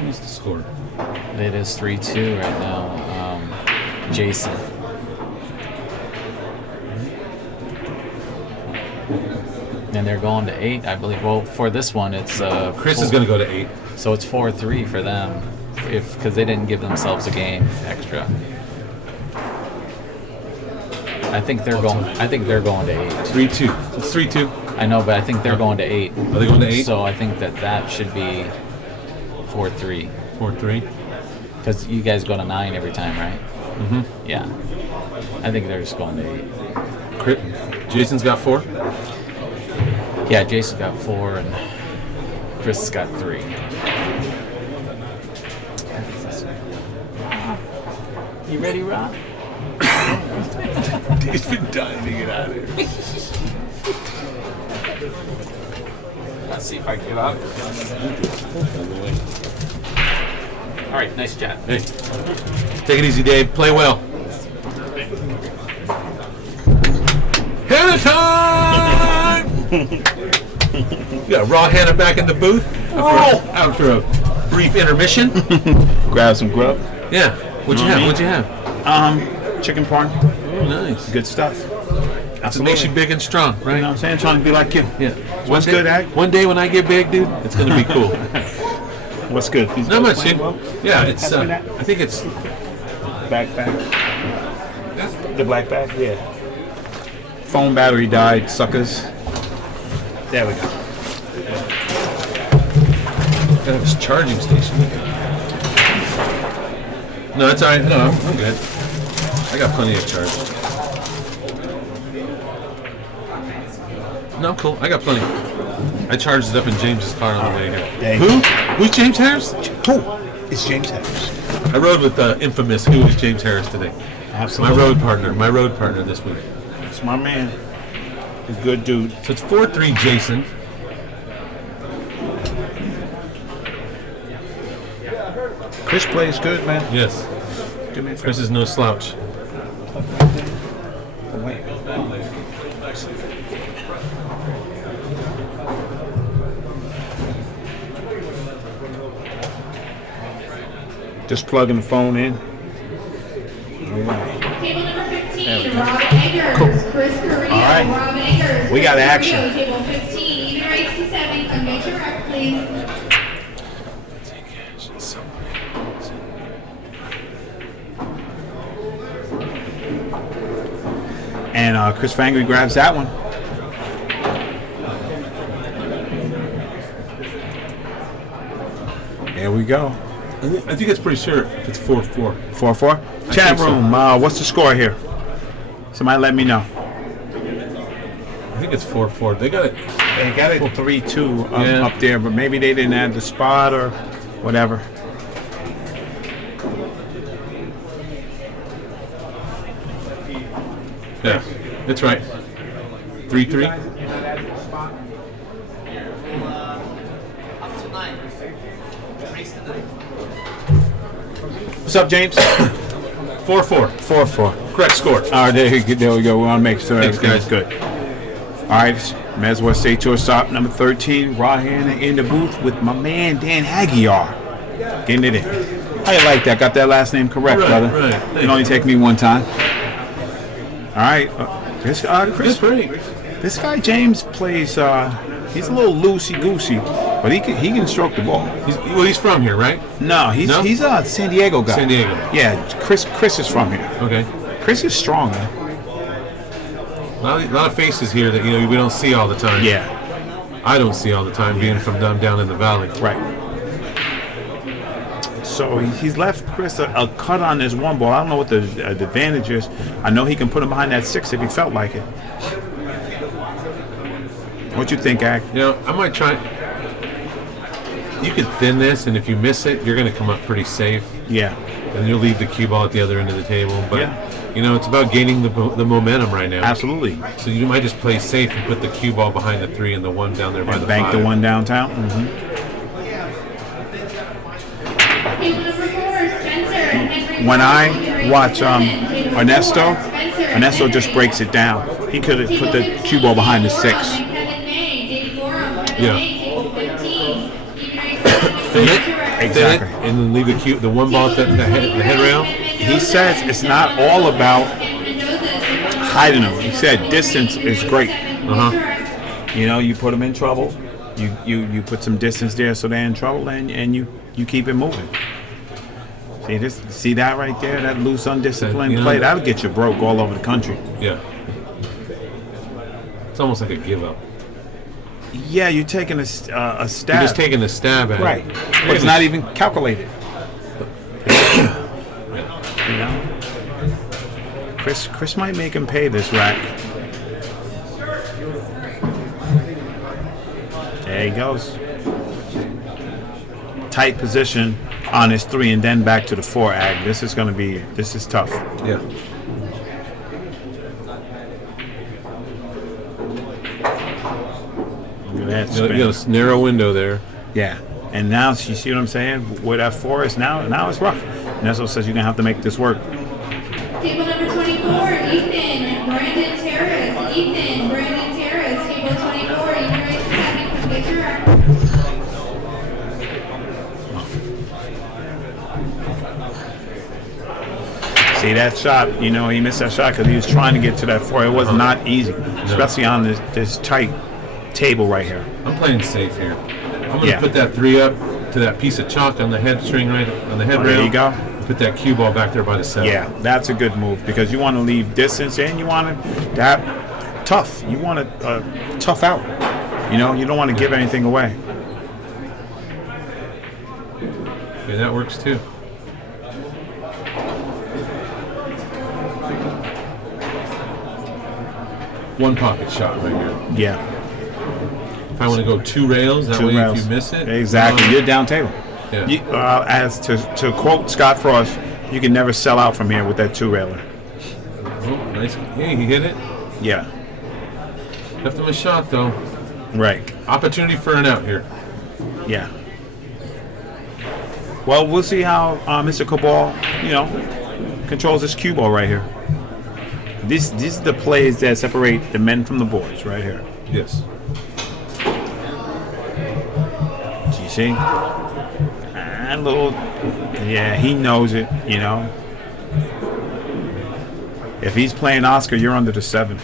Who's the score? It is 3-2 right now. Jason. And they're going to 8, I believe. Well, for this one, it's Chris is going to go to 8. So it's 4-3 for them, because they didn't give themselves a game extra. I think they're going. I think they're going to 8. 3-2. It's 3-2. I know, but I think they're going to 8. Are they going to 8? So I think that should be 4-3. 4-3. Because you guys go to 9 every time, right? Mm-hmm. Yeah. I think they're just going to 8. Jason's got 4. Yeah, Jason's got 4 and Chris has got 3. You ready, Rob? He's been dying to get out of here. Let's see if I can get out. All right, nice chat. Hey, take it easy, Dave. Play well. Hannah time! You got Raw Hannah back in the booth after a brief intermission. Grab some grub. Yeah. What'd you have? What'd you have? Chicken parm. Oh, nice. Good stuff. That's what makes you big and strong, You right? know what I'm saying? Trying to be like you. Yeah. What's good, Ag? One day when I get big, dude, it's gonna be cool. What's good? Not much, dude. Yeah, it's. I think it's. Backpack. The black bag? Yeah. Phone battery died, suckers. There we go. Gotta have this charging station. No, it's alright. No, I'm good. I got plenty of charge. No, I'm cool. I got plenty. I charged it up in James's car on the way here. Dang. Who? Who's James Harris? Who? It's James Harris. I rode with the infamous Who is James Harris today. Absolutely. My road partner this week. It's my man. He's a good dude. So it's 4-3 Jason. Chris plays good, man. Yes. Do me a favor. Chris is no slouch. Oh, wait. Just plugging the phone in. All right. Table number 15, Rob Eggers, Chris Carrillo, All right. Rob Eggers. We got Chris action. Carrillo, table 15, even rights to 7, come get your rec, please. And Chris Fangre grabs that one. There we go. I think it's pretty sure if it's 4-4. 4-4. Chat think so. room, what's the score here? Somebody let me know. I think it's 4-4. They got it. They got it 3-2 Yeah. up there, but maybe they didn't add the spot or whatever. Yeah, that's right. 3-3. What's up, James? 4-4. 4-4. Correct score. All right, there we go. We want to make sure Thanks, everything's guys. good. All right, MWST shortstop number 13, Rahan in the booth with my man Dan Hagiar. Getting it in. How you like that? Got that last name correct, Right, brother. right. It only take me one time. All right, Chris. Good break. This guy James plays. He's a little loosey goosey, but he can stroke the ball. He's from here, right? No, he's a San Diego guy. San Diego. Yeah, Chris is from here. Okay. Chris is strong, man. A lot of faces here that we don't see all the time. Yeah, I don't see all the time being from down in the valley. right. So he's left Chris a cut on this one ball. I don't know what the advantage is. I know he can put him behind that 6 if he felt like it. What you think, Ag? I might try. You could thin this, and if you miss it, you're going to come up pretty safe, Yeah, and you'll leave the cue ball at the other end of the table. But Yeah. it's about gaining the momentum right now. absolutely. So you might just play safe and put the cue ball behind the 3 and the 1 down there by And the bank 5. the one downtown. Table number 4, Spencer and Henry. When I watch Ernesto, Ernesto just Henry. breaks it down. He could have put the cue ball behind the 6. Kevin May, Dave Gorham, Kevin Yeah. May, table 15. Thin it, Exactly. and then leave the one ball at the head rail. He says it's not all about hiding them. He said distance is great. You put them in trouble. You put some distance there so they're in trouble, and you keep it moving. See that right there? That loose, undisciplined play, that'll get you broke all over the country. Yeah. It's almost like a give up. Yeah, you're taking a stab. You're just taking a stab at Right. it. But it's not even calculated. Chris might make him pay this rack. There he goes. Tight position on his 3 and then back to the 4 ag. This is tough. Yeah. Look at that You spin. know, narrow window there. Yeah. And now, you see what I'm saying? Where that 4 is now it's rough. And that's what says you're going to have to make this work. Table number 24, Ethan, Brandon Terrace. Ethan, Brandon Terrace, table 24. You can raise your hand and come get your rack. See that shot, he missed that shot because he was trying to get to that 4. It was not easy, especially on this tight table right here. I'm playing safe here. I'm going to Yeah. put that 3 up to that piece of chalk on the head string right on the head Oh, rail. there you go. Put that cue ball back there by the 7. Yeah, that's a good move because you want to leave distance and you want that tough. You want to tough out. You don't want to give anything away. Yeah, that works too. One pocket shot right here. Yeah. If I want to go 2 rails, that way if you miss it, Exactly. You're down table. Yeah. As to quote Scott Frost, you can never sell out from here with that 2-railer. Oh, nice. Hey, he hit it. Yeah. Left him a shot though. Right. Opportunity for an out here. Yeah. Well, we'll see how Mr. Cabal, controls this cue ball right here. These are the plays that separate the men from the boys right here. Yes. Do you see? Yeah, he knows it, If he's playing Oscar, you're under the 7.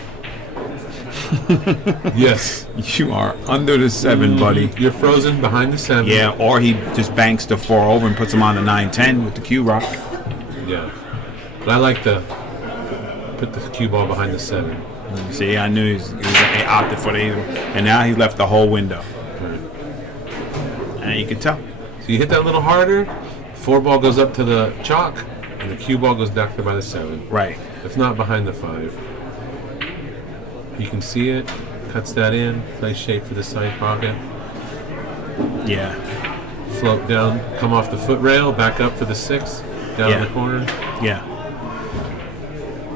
Yes. You are under the 7, buddy. You're frozen behind the 7. Yeah, or he just banks the 4 over and puts him on the 9-10 with the cue rock. Yeah. But I like to put the cue ball behind the 7. See, I knew he opted for the 8, and now he left the whole window. Right. And you can tell. So you hit that a little harder, 4 ball goes up to the chalk, and the cue ball goes back there by the 7. Right. If not, behind the 5. You can see it, cuts that in, nice shape for the side pocket. Yeah. Float down, come off the foot rail, back up for the 6, down in the corner. Yeah.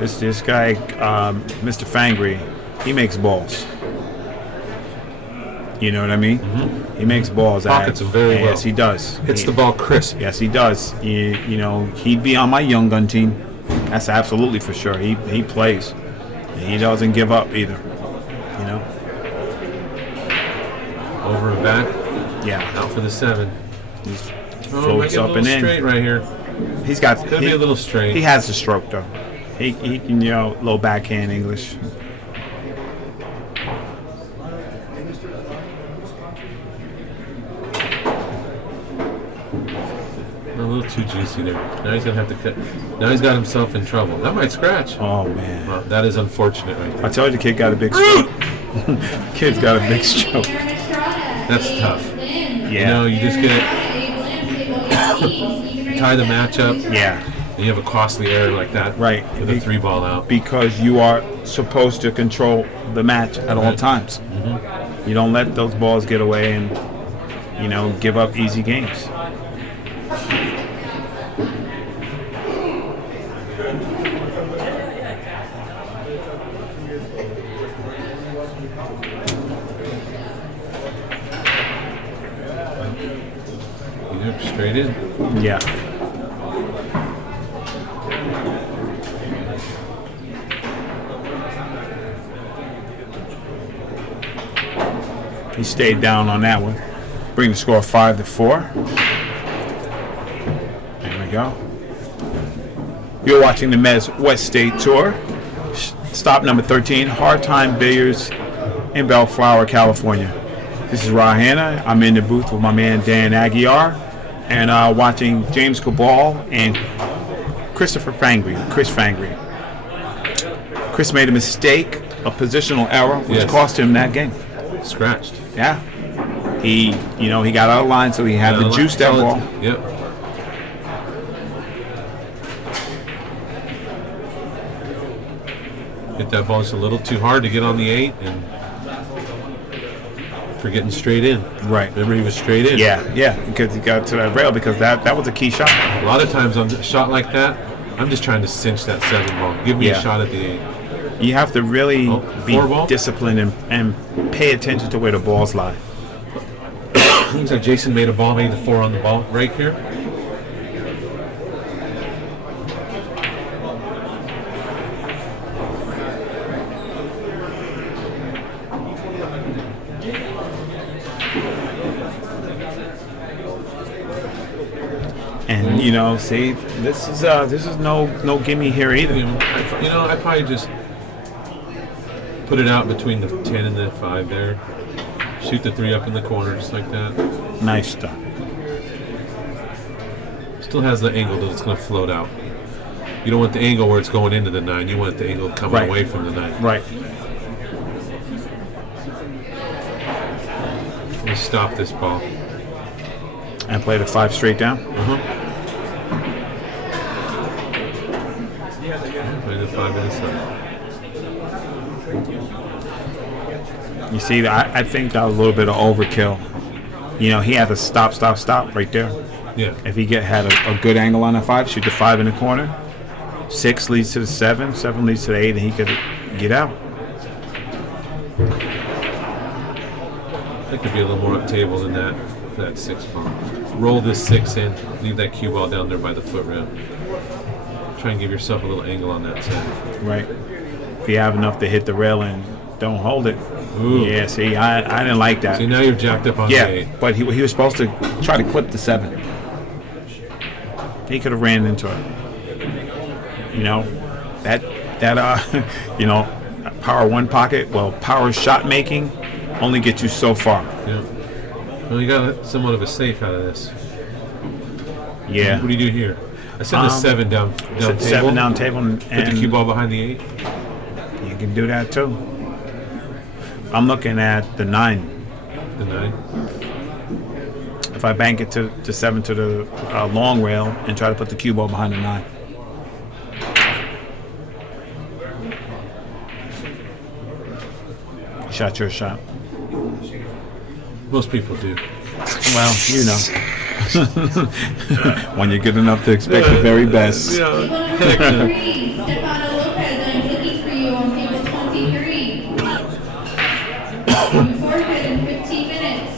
This guy, Mr. Fangre, he makes balls. You know what I mean? Mm-hmm. He makes balls. Pockets him very well. Yes, he does. Hits the ball crisp. Yes, he does. He'd be on my young gun team. That's absolutely for sure. He plays. He doesn't give up either. You know. Over and back. Yeah. Out for the 7. He Oh, floats might up get a and little in. straight right here. He's got. Could be a little straight. He has the stroke though. He can low backhand English. A little too juicy there. Now he's gonna have to cut. Now he's got himself in trouble. That might scratch. Oh man. Well, that is unfortunate right there. I told you, kid got a big stroke. Kid's got a big stroke. That's tough. Yeah. You know, you just get tie the match up. Yeah. And you have a costly error like that. Right. With a 3-ball out. Because you are supposed to control the match at all times. You don't let those balls get away and give up easy games. Straight in. Yeah. He stayed down on that one. Bring the score 5-4. There we go. You're watching the Mezz West State Tour. Stop number 13, Hard Time Billiards in Bellflower, California. This is Ra Hanna. I'm in the booth with my man Dan Aguiar and watching James Cabal and Chris Fangre. Chris made a mistake, a positional error, which cost him that game. Scratched. Yeah. He got out of line, so he had to juice that ball. Yep. Hit that ball just a little too hard to get on the 8 and for getting straight in. Right. Remember, he was straight in. Yeah, because he got to that rail because that was a key shot. A lot of times on a shot like that, I'm just trying to cinch that 7 ball. Give me a shot at the 8. You have to really be 4-ball? disciplined and pay attention to where the balls lie. Looks like Jason made a ball, made the 4 on the ball right here. And see, this is no gimme here either. I probably just put it out between the 10 and the 5 there. Shoot the 3 up in the corner just like that. Nice stuff. Still has the angle that it's going to float out. You don't want the angle where it's going into the 9. You want the angle coming away from the 9. Right. Let me stop this ball. And play the 5 straight down. Play the 5 to the side. You see, I think that was a little bit of overkill. He had to stop right there. Yeah. If he had a good angle on the 5, shoot the 5 in the corner. 6 leads to the 7, 7 leads to the 8, and he could get out. I think it'd be a little more up table than that for that 6 ball. Roll this 6 in, leave that cue ball down there by the foot rail. Try and give yourself a little angle on that side. Right. If you have enough to hit the rail and don't hold it. Ooh. Yeah, see, I didn't like that. See, now you're jacked up on the 8. But he was supposed to try to clip the 7. He could have ran into it. That power 1 pocket, power shot making only gets you so far. Yeah. Well, you got somewhat of a safe out of this. Yeah. What do you do here? I said the 7 down table. 7 down table and put the cue ball behind the 8. You can do that too. I'm looking at the 9. The 9. If I bank it to 7 to the long rail and try to put the cue ball behind the 9. Shot your shot. Most people do. Well, when you're good enough to expect the very best. Table number 23, Stefano Lopez, I'm looking for you on table 23. Forfeit in 15 minutes.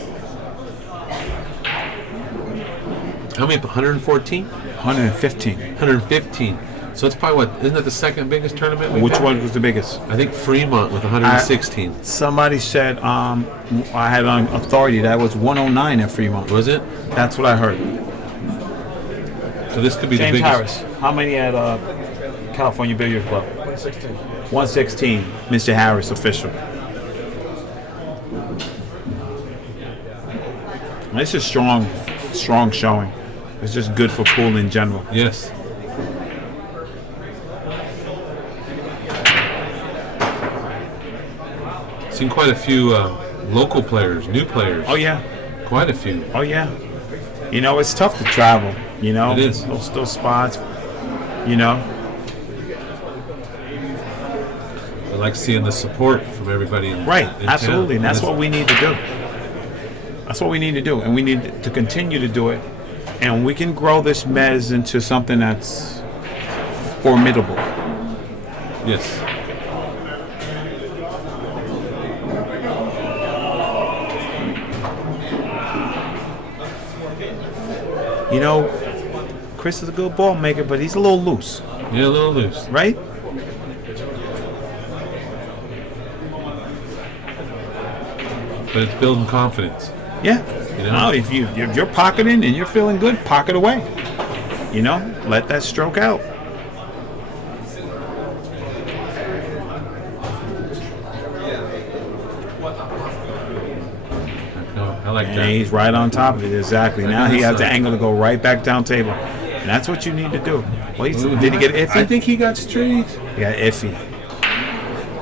How many? 114? 115. 115. So it's probably what? Isn't it the second biggest tournament? We've Which had? one was the biggest? I think Fremont with 116. Somebody said I had on authority that was 109 at Fremont. Was it? That's what I heard. So this could be James the biggest. Harris, how many at California Billiard Club? 116. 116. Mr. Harris, official. It's a strong showing. It's just good for pool in general. Yes. Seen quite a few local players, new players. Oh yeah. Quite a few. Oh yeah. You know, it's tough to travel. You know, It is. Those spots. You know. I like seeing the support from everybody. Right. in Absolutely. town. And that's what we need to do. That's what we need to do, and we need to continue to do it. And we can grow this Mezz into something that's formidable. Yes. You know, Chris is a good ball maker, but he's a little loose, Yeah, a little loose. right? But it's building confidence. Yeah. You know? Now, if you're pocketing and you're feeling good, pocket away. You know, let that stroke out. No, I like And that. he's right on top of it. Exactly. Now he has the angle to go right back down table. And that's what you need to do. Well, did he get iffy? I think he got straight. He got iffy.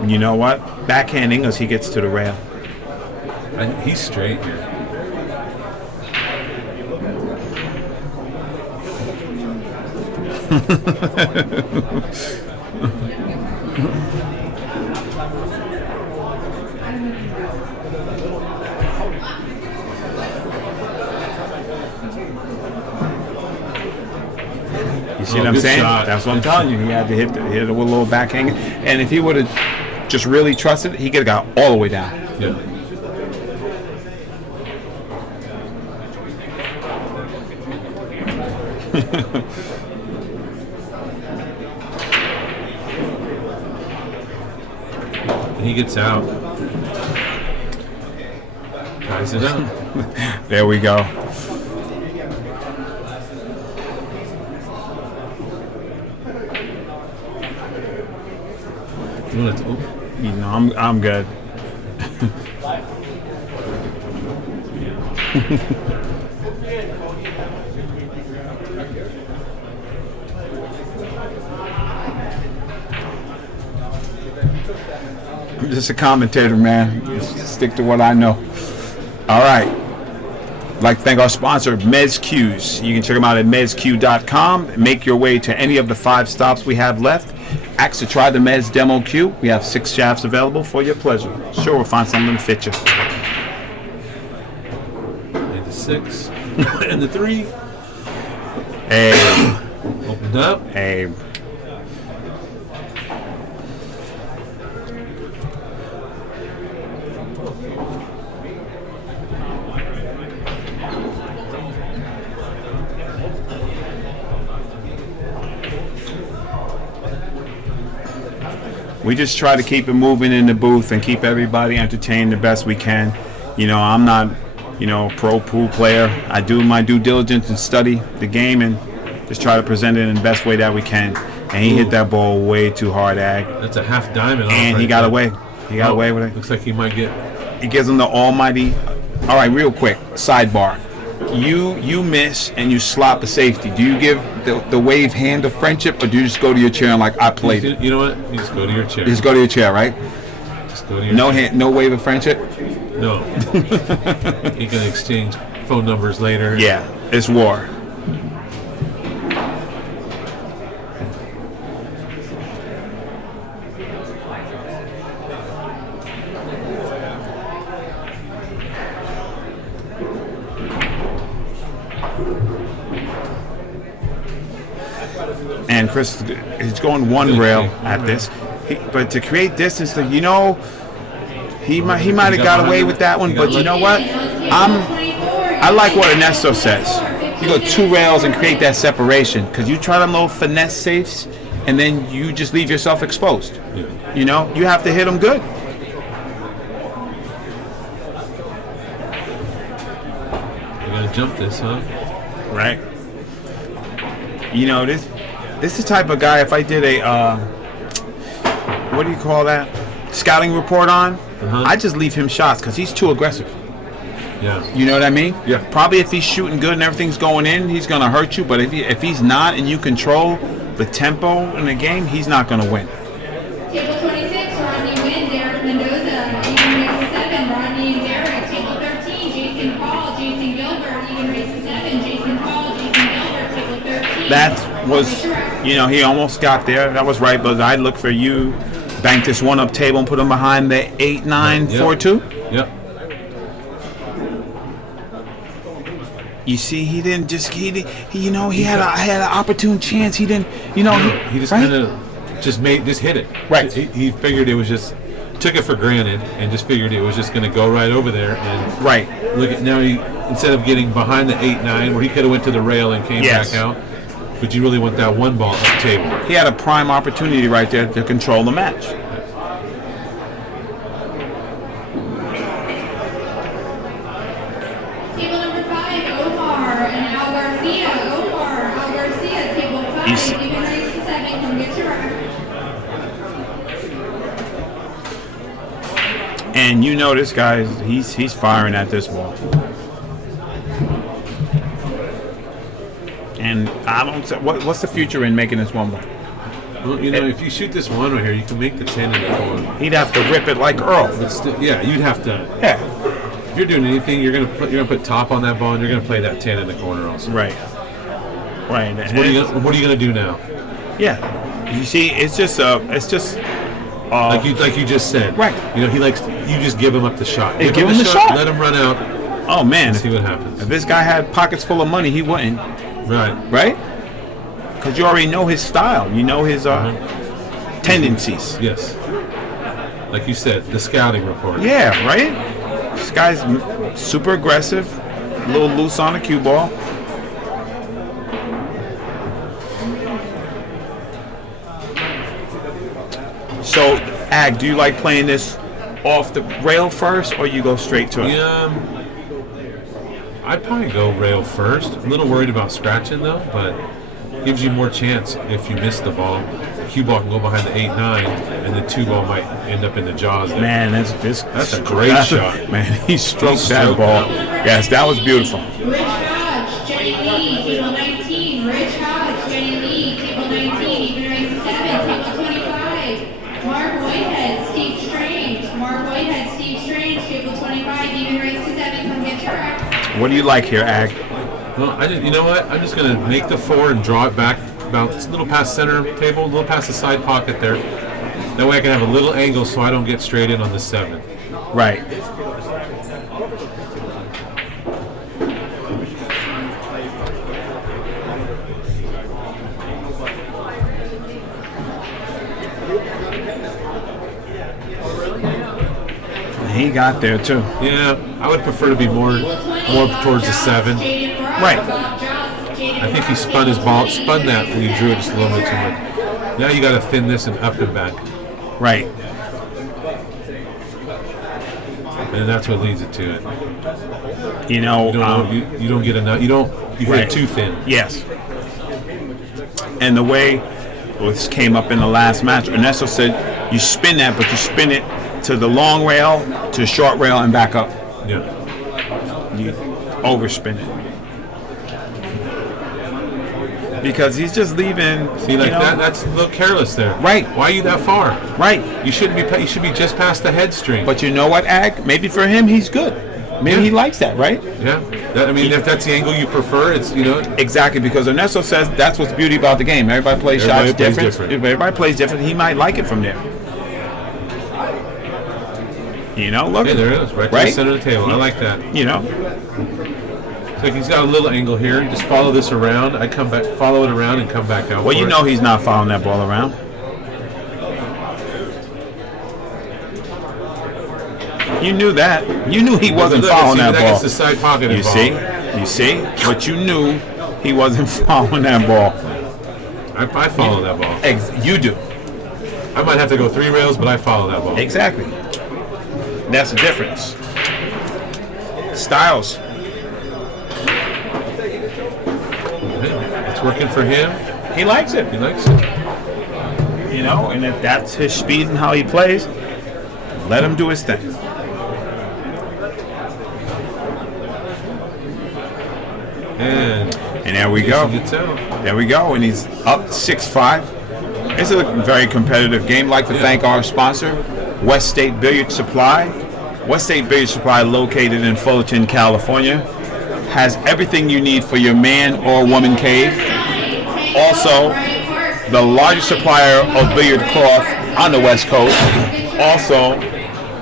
And you know what? Backhand Ingles, he gets to the rail. He's straight here. You see what I'm good saying? shot. That's what I'm telling you. He had to hit it with a little backhand. And if he would have just really trusted it, he could have got all the way down. Yeah. And he gets out. Ties it up. There we go. Ooh, that's- ooh. You know, I'm good. I'm just a commentator, man. Just stick to what I know. All right. I'd like to thank our sponsor, Mezz Qs. You can check them out at mezzq.com. Make your way to any of the 5 stops we have left. Ask to try the Mezz Demo Q. We have 6 shafts available for your pleasure. Sure, we'll find something to fit you. Made the 6. And the 3. Hey, Opened up. hey. We just try to keep it moving in the booth and keep everybody entertained the best we can. You know, I'm not, a pro pool player. I do my due diligence and study the game and just try to present it in the best way that we can. And he hit that ball way too hard, Ag. That's a half diamond. And off he right got there. away. He got away with it. Looks like he might get. He gives him the almighty. All right, real quick, sidebar. You miss and you slot the safety. Do you give the wave hand of friendship, or do you just go to your chair and like I played it? You know what? You just go to your chair. Just go to your chair, right? Just go to your No chair. hand, no wave of friendship. No. You can exchange phone numbers later. Yeah, it's war. And Chris is going one rail at this, but to create distance, he might have got away with that one. But you know what? I like what Ernesto says. You go 2 rails and create that separation, because you try them little finesse safes, and then you just leave yourself exposed. Yeah. You know, you have to hit them good. You're gonna jump this, huh? Right. You know, this is the type of guy, if I did a what do you call that, scouting report on, I just leave him shots because he's too aggressive. Yeah. You know what I mean? Yeah. Probably if he's shooting good and everything's going in, he's going to hurt you. But if he's not and you control the tempo in the game, he's not going to win. Table 26, Rodney Wynn, Derek Mendoza, even race 7, Rodney and Derek. Table 13, Jason Paul, Jason Gilbert, even race 7, Jason Paul, Jason Gilbert. Table 13. That was, you know, he almost got there. That was right. But I look for you, bank this one up table and put him behind the 8-9-4-2. Yep. You see, he didn't just he you know, he had an opportune chance. He didn't, you know, He just right? kind of just hit it. Right. He figured it was just, took it for granted and just figured it was just going to go right over there. And Right. look at now, he, instead of getting behind the 8-9 where he could have went to the rail and came Yes. back out, but you really want that one ball up table. He had a prime opportunity right there to control the match. Table number 5, Omar and Al Garcia. Omar, Al Garcia, table 5, He's- even race 7, come get your rack. And you know this guy, he's firing at this ball. And I don't. What's the future in making this one ball? Well, you know, if you shoot this one right here, you can make the 10 in the corner. He'd have to rip it like Earl. But still, yeah, you'd have to. Yeah. If you're doing anything, you're gonna put top on that ball, and you're gonna play that 10 in the corner also. Right. Right. What are you gonna do now? Yeah. You see, it's just. Like you just said. Right. You know, you just give him up the shot. Hey, give him the shot. Let him run out. Oh man. And see what happens. If this guy had pockets full of money, he wouldn't. Right. Right? Because you already know his style. You know his tendencies. Yes. Like you said, the scouting report. Yeah, right? This guy's super aggressive, a little loose on the cue ball. So, Ag, do you like playing this off the rail first, or you go straight to it? Yeah. I'd probably go rail first. I'm a little worried about scratching though, but gives you more chance if you miss the ball. The cue ball can go behind the 8-9, and the 2 ball might end up in the jaws there. Man, that's a great shot. Man, he stroked that ball. Yes, that was beautiful. Rich Hodge, Jenny Lee, table 19. Rich Hodge, Jenny Lee, table 19, even race 7, table 25. Mark Whitehead, Steve Strange. Mark Whitehead, Steve Strange, table 25, even race 7, come get your rack. What do you like here, Ag? Well, you know what? I'm just going to make the 4 and draw it back about a little past center table, a little past the side pocket there. That way I can have a little angle so I don't get straight in on the 7. Right. He got there too. Yeah, I would prefer to be more towards the 7. Right. I think he spun that when he drew it just a little bit too much. Now you got to thin this and up and back, Right. and that's what leads it to it. You know, You don't get enough. You hit Right. it too thin. yes. And the way this came up in the last match, Ernesto said you spin that, but you spin it to the long rail, to the short rail, and back up. Yeah. You overspin it. Because he's just leaving. See, like that's a little careless there. Right. Why are you that far? Right. You shouldn't be. You should be just past the head string. But you know what, Ag? Maybe for him, he's good. Maybe he likes that, right? Yeah. If that's the angle you prefer, it's Exactly, because Ernesto says that's what's beauty about the game. Everybody plays Everybody shots plays different. different. If everybody plays different, he might like it from there. You know, look. Hey, there it is, right to the center of the table. I like that. You know, So he's got a little angle here. You just follow this around. I come back, follow it around, and come back out. well, for you it. know he's not following that ball around. You knew that. You knew he wasn't Look, following see, that ball. gets the side pocket You involved. see? But you knew he wasn't following that ball. I follow that ball. You do. I might have to go 3 rails, but I follow that ball. Exactly. That's the difference. Styles. It's working for him. He likes it. He likes it. You know, and if that's his speed and how he plays, let him do his thing. And there we go. Gets out. There we go. And he's up 6-5. It's a very competitive game. I'd like to thank our sponsor, West State Billiard Supply. West State Billiard Supply, located in Fullerton, California, has everything you need for your man or woman cave. Also, the largest supplier of billiard cloth on the West Coast. Also,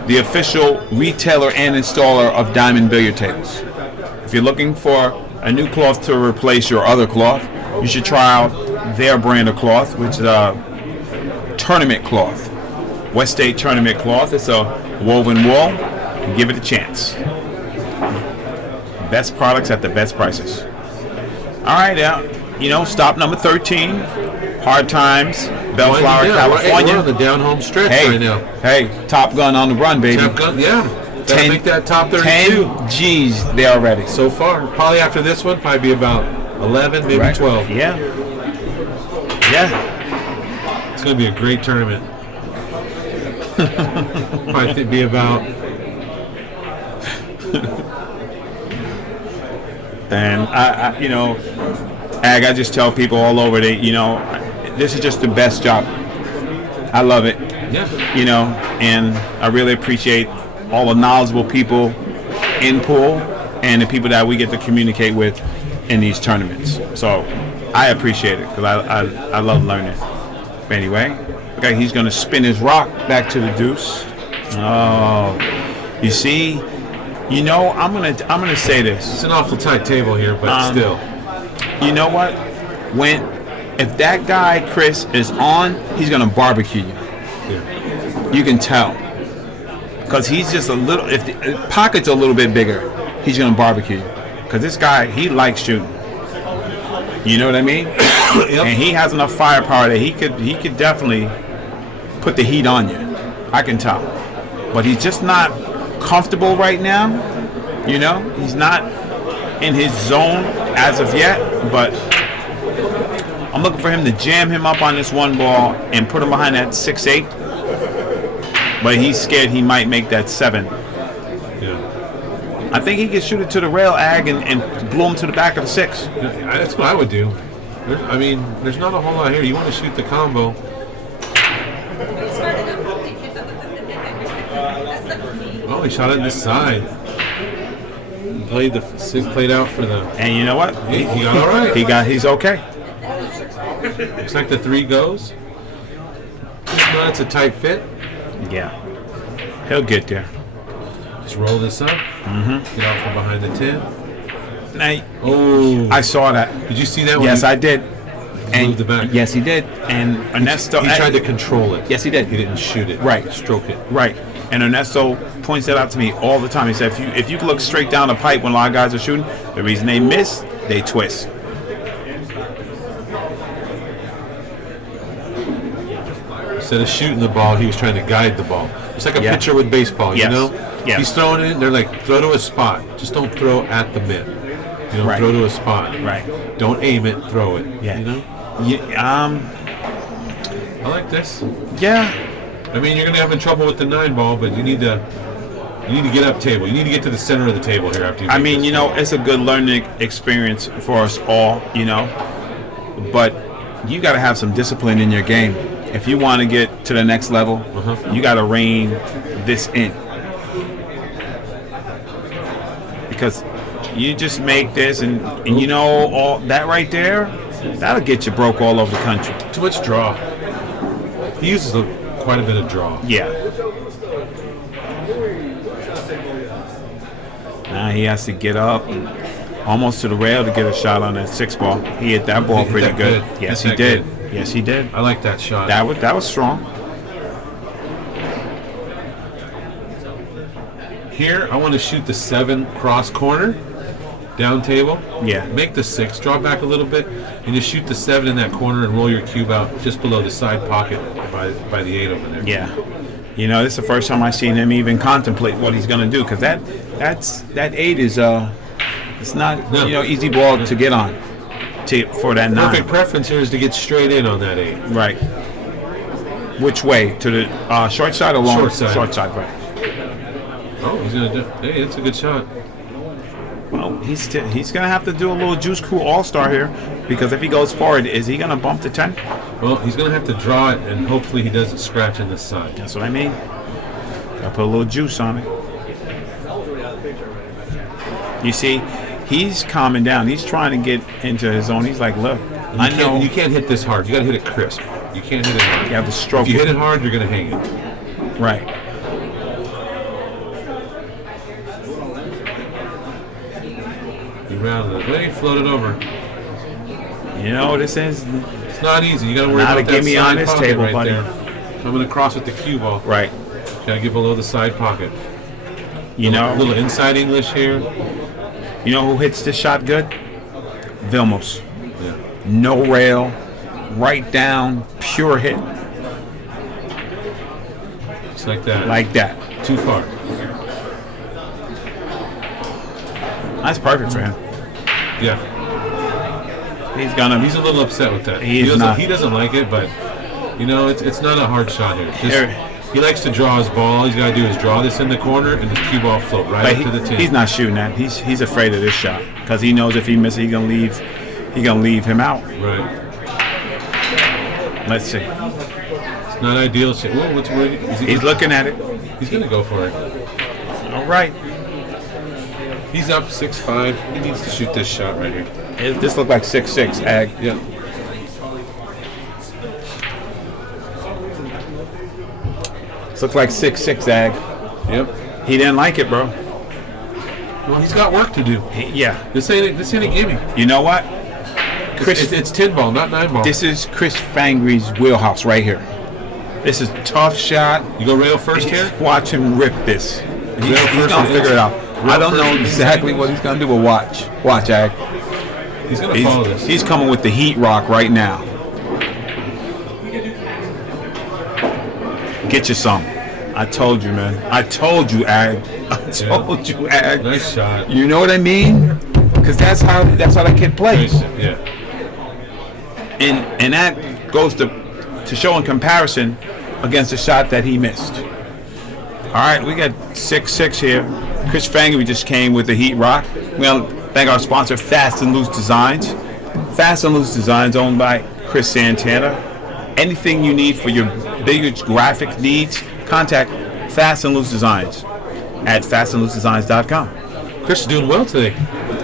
the official retailer and installer of Diamond billiard tables. If you're looking for a new cloth to replace your other cloth, you should try out their brand of cloth, which is a tournament cloth. West State tournament cloth. It's a woven wool. Give it a chance. Best products at the best prices. All right, stop number 13. Hard Times, Bellflower, California. We're on the down home stretch right now. Hey, Top Gun on the run, baby. Top Gun, yeah. Gotta make that top 32. 10 G's there already. So far. Probably after this one, probably be about 11, maybe 12. Yeah. Yeah. It's going to be a great tournament. Probably think be about... And I just tell people all over that, this is just the best job. I love it. Yeah. And I really appreciate all the knowledgeable people in pool and the people that we get to communicate with in these tournaments. So I appreciate it because I love learning. Anyway, okay, he's going to spin his rock back to the deuce. Oh, you see, I'm gonna say this. It's an awful tight table here, but still. You know what? If that guy Chris is on, he's gonna barbecue you. Yeah. You can tell, because he's just a little. If the pocket's a little bit bigger, he's gonna barbecue you. Because this guy, he likes shooting. You know what I mean? Yep. And he has enough firepower that he could definitely put the heat on you. I can tell, but he's just not comfortable right now. He's not in his zone as of yet, but I'm looking for him to jam him up on this one ball and put him behind that 6-8. But he's scared he might make that 7. Yeah. I think he could shoot it to the rail, Ag, and blow him to the back of the 6. That's what I would do. There's not a whole lot here. You want to shoot the combo. Oh, he shot it in this side. He played out for the. And you know what? He got all right. He's okay. Looks like the 3 goes. Well, it's a tight fit. Yeah. He'll get there. Just roll this up. Mm-hmm. Get out from behind the 10. Now, I saw that. Did you see that? Yes, I did. And moved it back. Yes, he did. And Ernesto. He tried to control it. Yes, he did. He didn't shoot it. Right. Stroke it. Right. And Ernesto points that out to me all the time. He said, if you look straight down the pipe when a lot of guys are shooting, the reason they miss, they twist. Instead of shooting the ball, he was trying to guide the ball. It's like a pitcher with baseball, Yes. Yes. He's throwing it, they're like, throw to a spot. Just don't throw at the mitt. Right. Throw to a spot. Right. Don't aim it, throw it. Yeah. I like this. Yeah. You're gonna have trouble with the 9 ball, but you need to get up table. You need to get to the center of the table here after you. It's a good learning experience for us all, But you got to have some discipline in your game if you want to get to the next level. You got to rein this in, because you just make this and all that right there, that'll get you broke all over the country. Too much draw. He uses quite a bit of draw. Yeah. Now he has to get up almost to the rail to get a shot on that 6 ball. He hit that ball pretty good. Yes, he did. Yes, he did. I like that shot. That was strong. Here, I want to shoot the 7 cross corner. down table. Yeah. Make the 6, draw back a little bit, and just shoot the 7 in that corner and roll your cube out just below the side pocket by the 8 over there. Yeah. You know, this is the first time I've seen him even contemplate what he's going to do, because that 8 is it's not easy ball to get on for that 9. Perfect preference here is to get straight in on that 8. Right. Which way? To the short side or long? Short side. Short side, right. Oh, he's gonna do. Hey, that's a good shot. Well, he's gonna have to do a little Juice Crew All-Star here, because if he goes forward, is he gonna bump to 10? Well, he's gonna have to draw it, and hopefully he doesn't scratch in this side. That's what I mean. Gotta put a little juice on it. You see, he's calming down. He's trying to get into his own. He's like, look, I know You can't hit this hard. You gotta hit it crisp. You can't hit it hard. you have to stroke If you it. hit it hard, you're gonna hang it. Right. You round it. Hey, float it over. You know, this is It's not easy. You gotta worry Not about a that gimme side on this pocket table, right buddy. there. Coming across with the cue ball. right. Gotta get below the side pocket. You A know, little inside English here. you know who hits this shot good? Vilmos. Yeah. No rail, right down, pure hit, Just like that. like that. Too far. That's perfect for him. Yeah. He's gonna. He's a little upset with that. He is not. He doesn't like it, but you know, it's not a hard shot here. Here. He likes to draw his ball. All he's got to do is draw this in the corner, and the cue ball float right But up to the 10. he's not shooting that. He's afraid of this shot because he knows if he misses, he's gonna leave. He's gonna leave him out. Right. Let's see. It's not ideal shit. Whoa, what's where? He's looking at it. He's gonna go for it. All right. He's up 6'5". He needs to shoot this shot right here. This looked like 6-6. Ag. Yeah. This looks like 6-6. Ag. Yep. He didn't like it, bro. Well, he's got work to do. Yeah. This ain't a gimme. You know what? Chris, It's 10 ball, not 9 ball. this is Chris Fangre's wheelhouse right here. This is a tough shot. You go rail first here. Watch him rip this. He's first gonna and figure it out. rail I don't know first and exactly what he's gonna do, but watch. Watch, Ag. He's gonna follow this. He's coming with the heat rock right now. Get you some. I told you, man. I told you, Ag. I told you, Ag. Nice shot. You know what I mean? Because that's how that kid plays. Nice, yeah. And that goes to show in comparison against the shot that he missed. All right, we got 6-6 here. Chris Fangre just came with the heat rock. We want to thank our sponsor, Fast and Loose Designs. Fast and Loose Designs, owned by Chris Santana. Anything you need for your biggest graphic needs, contact Fast and Loose Designs at fastandloosedesigns.com. Chris is doing well today.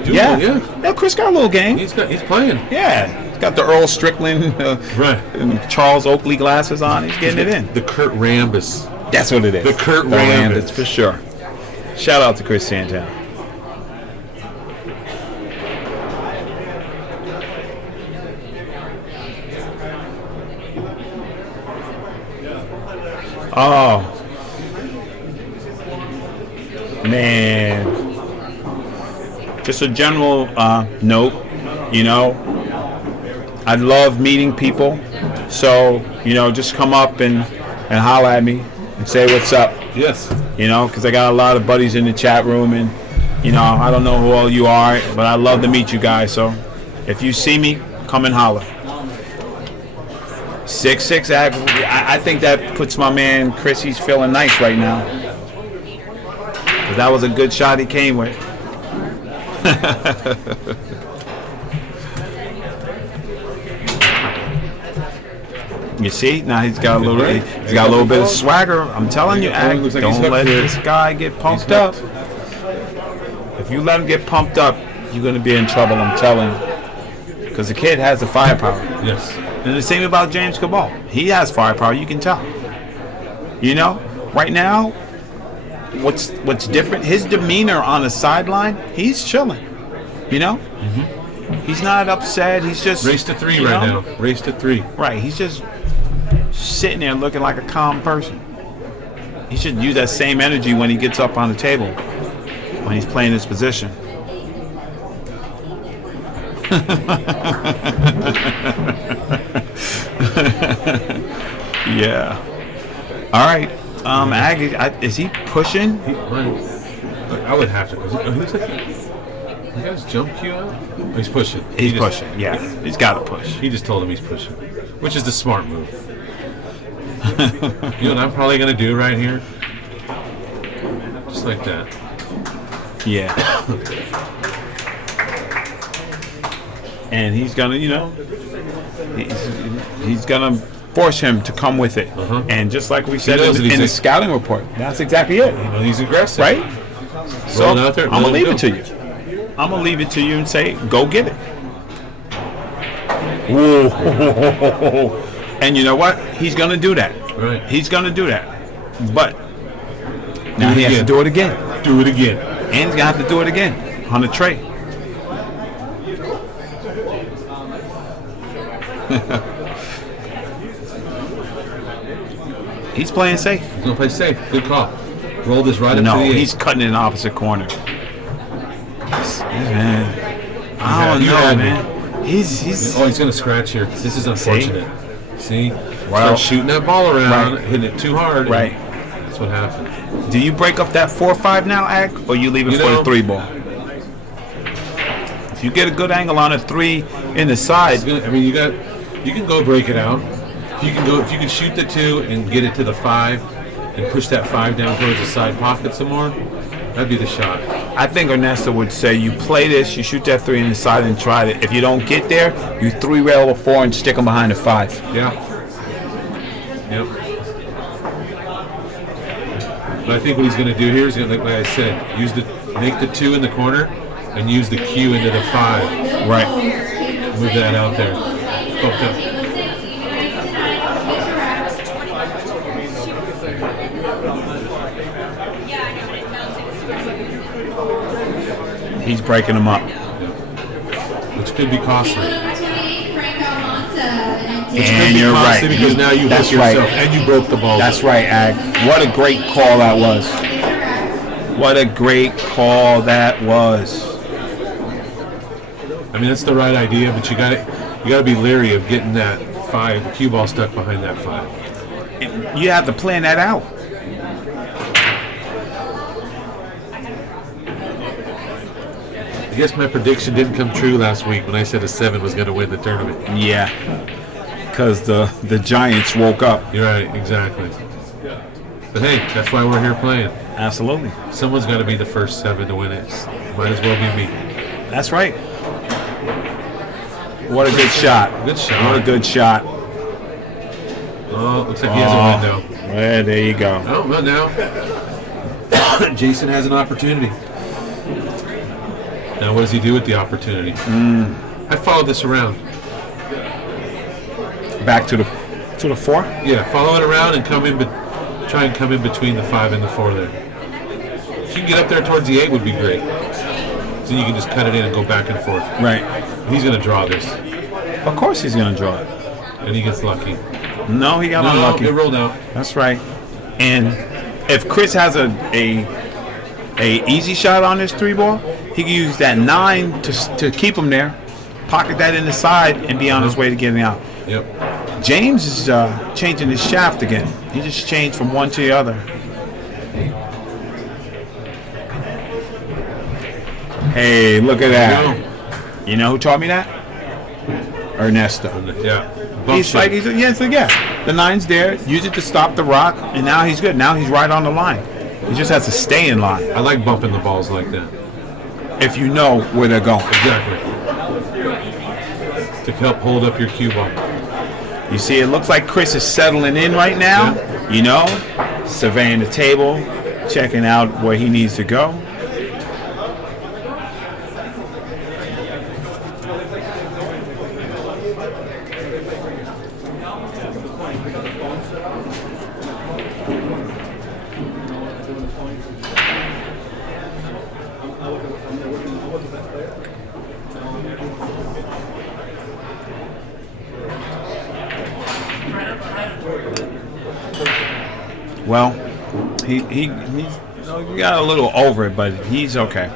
Yeah. Yeah. Yeah, Chris got a little game. He's playing. Yeah. He's got the Earl Strickland Right. and Charles Oakley glasses on. He's getting it in. The Kurt Rambis. That's what it is. The Kurt Rambis. Rambis, for sure. Shout out to Chris Santana. Oh. Man. Just a general note, you know, I love meeting people. So, you know, just come up and holler at me and say what's up. Yes. You know, because I got a lot of buddies in the chat room, and you know, I don't know who all you are, but I love to meet you guys. So if you see me, come and holler. 6-6. I think that puts my man Chris. He's feeling nice right now, because that was a good shot he came with. You see, now he's got a little bit of swagger. I'm telling you, Ag, Looks like he's don't hooked let here. this guy get pumped He's up. hooked. If you let him get pumped up, you're going to be in trouble, I'm telling you. Because the kid has the firepower. Yes. And the same about James Cabal. He has firepower, you can tell. You know, right now, what's different, his demeanor on the sideline, he's chilling. You know? He's not upset, he's just... Race to 3 you right know? now. Race to 3. Right, he's just sitting there looking like a calm person. He should use that same energy when he gets up on the table, when he's playing his position. Yeah. All right. Aggie, is he pushing? I would have to. He looks like he got his jump cue out. Oh, he's pushing. He's pushing. Yeah, he's got to push. He just told him he's pushing, which is the smart move. You know what I'm probably gonna do right here? Just like that. Yeah. And he's gonna, he's gonna force him to come with it. And just like we said in the scouting report, that's exactly it. He's aggressive, right? So out there, I'm gonna leave it to you. I'm gonna leave it to you and say, go get it. Whoa. And you know what? He's gonna do that. Right. He's gonna do that. But now he has to do it again. Do it again. And he's gonna have to do it again on the tray. He's playing safe. He's gonna play safe. Good call. Roll this right up to the 8. He's cutting in the opposite corner. Man. I don't know, man. He's Oh, he's gonna scratch here. This is unfortunate. See? Start shooting that ball around, hitting it too hard. Right. That's what happened. Do you break up that 4-5 now, Ag, or you leave it for the 3 ball? If you get a good angle on a 3 in the side, you can go break it out. If you can shoot the 2 and get it to the 5 and push that 5 down towards the side pocket some more, that'd be the shot. I think Ernesto would say you play this, you shoot that 3 in the side and try it. If you don't get there, you 3-rail a 4 and stick them behind the 5. Yeah. Yep. But I think what he's going to do here is going to, like I said, make the 2 in the corner and use the Q into the 5. Right. Move that out there. Poked up. He's breaking them up. Which could be costly. And you're right. Because now you hit yourself and you broke the ball. That's right, Ag. What a great call that was. What a great call that was. I mean, that's the right idea, but you got to be leery of getting that 5 cue ball stuck behind that 5. You have to plan that out. I guess my prediction didn't come true last week when I said a 7 was going to win the tournament. Yeah, because the Giants woke up. You're right, exactly. But hey, that's why we're here playing. Absolutely. Someone's got to be the first 7 to win it. Might as well be me. That's right. What a good shot. Good shot. What a good shot. Oh, looks like he has a window. Well, there you go. Oh, well now. Jason has an opportunity. Now, what does he do with the opportunity? I followed this around. Back to the 4? Yeah, follow it around and try and come in between the 5 and the 4 there. If you can get up there towards the 8 would be great. So you can just cut it in and go back and forth. Right. He's going to draw this. Of course he's going to draw it. And he gets lucky. No, he got unlucky. It rolled out. That's right. And if Chris has a easy shot on his 3 ball, he can use that 9 to keep him there, pocket that in the side, and be on his way to getting out. Yep. James is changing his shaft again. He just changed from one to the other. Hey, look at that. You know who taught me that? Ernesto. Yeah. He's like, yeah. The 9's there. Use it to stop the rock, and now he's good. Now he's right on the line. He just has to stay in line. I like bumping the balls like that. If you know where they're going. Exactly. To help hold up your cue ball. You see, it looks like Chris is settling in right now. Yeah. You know, surveying the table, checking out where he needs to go. Well, he got a little over it, but he's okay.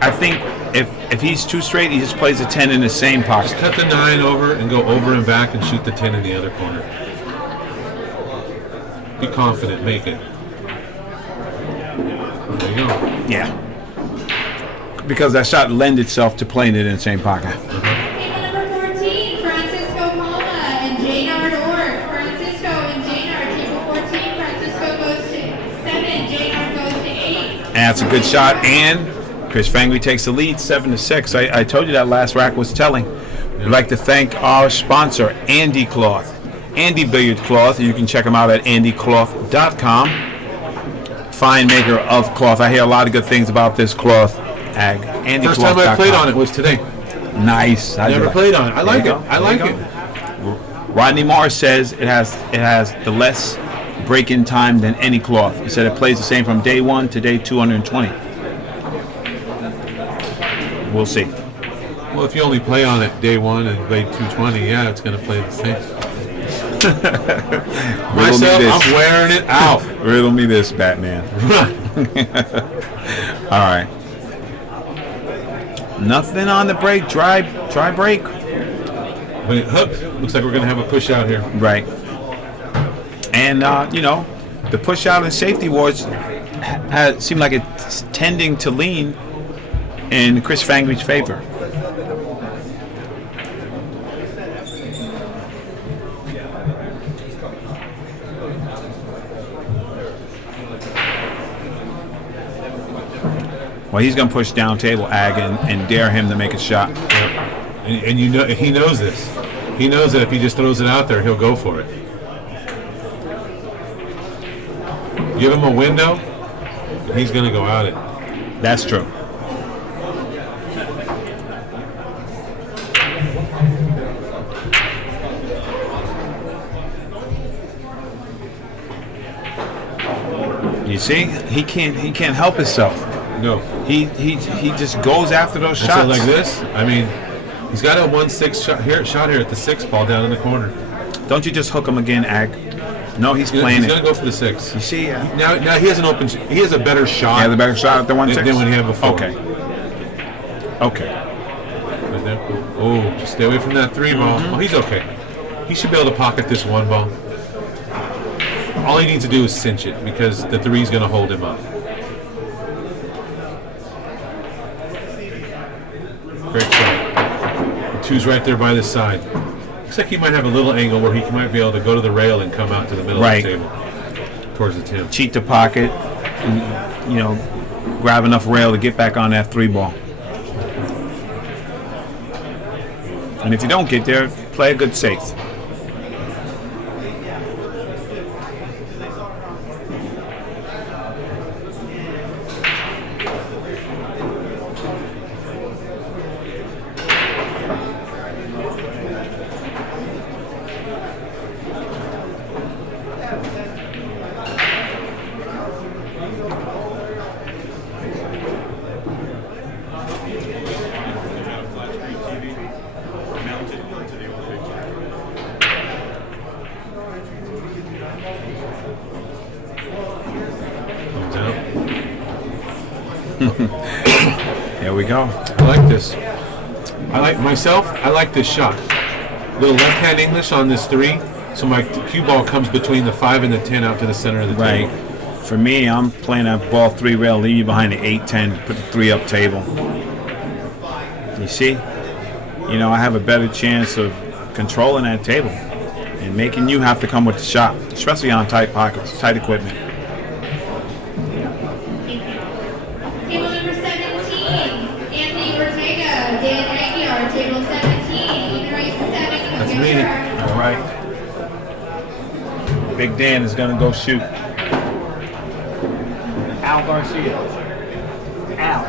I think if if he's too straight, he just plays a 10 in the same pocket. Just cut the 9 over and go over and back and shoot the 10 in the other corner. Be confident, make it. There you go. Yeah. Because that shot lends itself to playing it in the same pocket. Table number 14, Francisco Palma and Jaynard Orr. Francisco and Jaynard, table 14. Francisco goes to 7, Jaynard goes to 8. And that's a good shot, and Chris Fangre takes the lead, 7-6. I told you that last rack was telling. We'd like to thank our sponsor, Andy Cloth. Andy Billiard Cloth. You can check them out at andycloth.com. Fine maker of cloth. I hear a lot of good things about this cloth. First time I played on it was today. Nice. Never played on it. I like it. I like it. Rodney Morris says it has the less break-in time than any cloth. He said it plays the same from day 1 to day 220. We'll see. Well, if you only play on it day 1 and day 220, yeah, it's going to play the same. Myself, I'm wearing it out. Riddle me this, Batman. All right. Nothing on the break. Dry break. But looks like we're going to have a push out here. Right. And, the push out and safety wars seem like it's tending to lean in Chris Fangre's favor. Well, he's going to push down table Ag and dare him to make a shot. Yep. And you know he knows this. He knows that if he just throws it out there, he'll go for it. Give him a window, he's going to go at it. That's true. You see, he can't help himself. No. He just goes after those And shots. so like this, I mean, he's got a 1-6 shot here at the 6 ball down in the corner. Don't you just hook him again, Ag? No, he's playing He's it. going to go for the 6. You see, Now he has an open. He has a better shot. he has a better shot at the 1-6 than when he had before. Okay. Oh, just stay away from that 3 ball. Oh, he's okay. He should be able to pocket this 1 ball. All he needs to do is cinch it because the 3 is going to hold him up. Great shot. The 2's right there by the side. Looks like he might have a little angle where he might be able to go to the rail and come out to the middle of the table towards the 10. Cheat the pocket and, grab enough rail to get back on that 3 ball. And if you don't get there, play a good safe. There we go. I like this. I like this shot. Little left-hand English on this 3, so my cue ball comes between the 5 and the 10 out to the center of the table. For me, I'm playing that ball 3 rail, leave you behind the 8-10, put the 3 up table. You see? I have a better chance of controlling that table and making you have to come with the shot, especially on tight pockets, tight equipment. Table number 17, Anthony Ortega, Dan Aguiar, table 17, even race 7. That's me. All right. Big Dan is going to go shoot. Al Garcia. Al.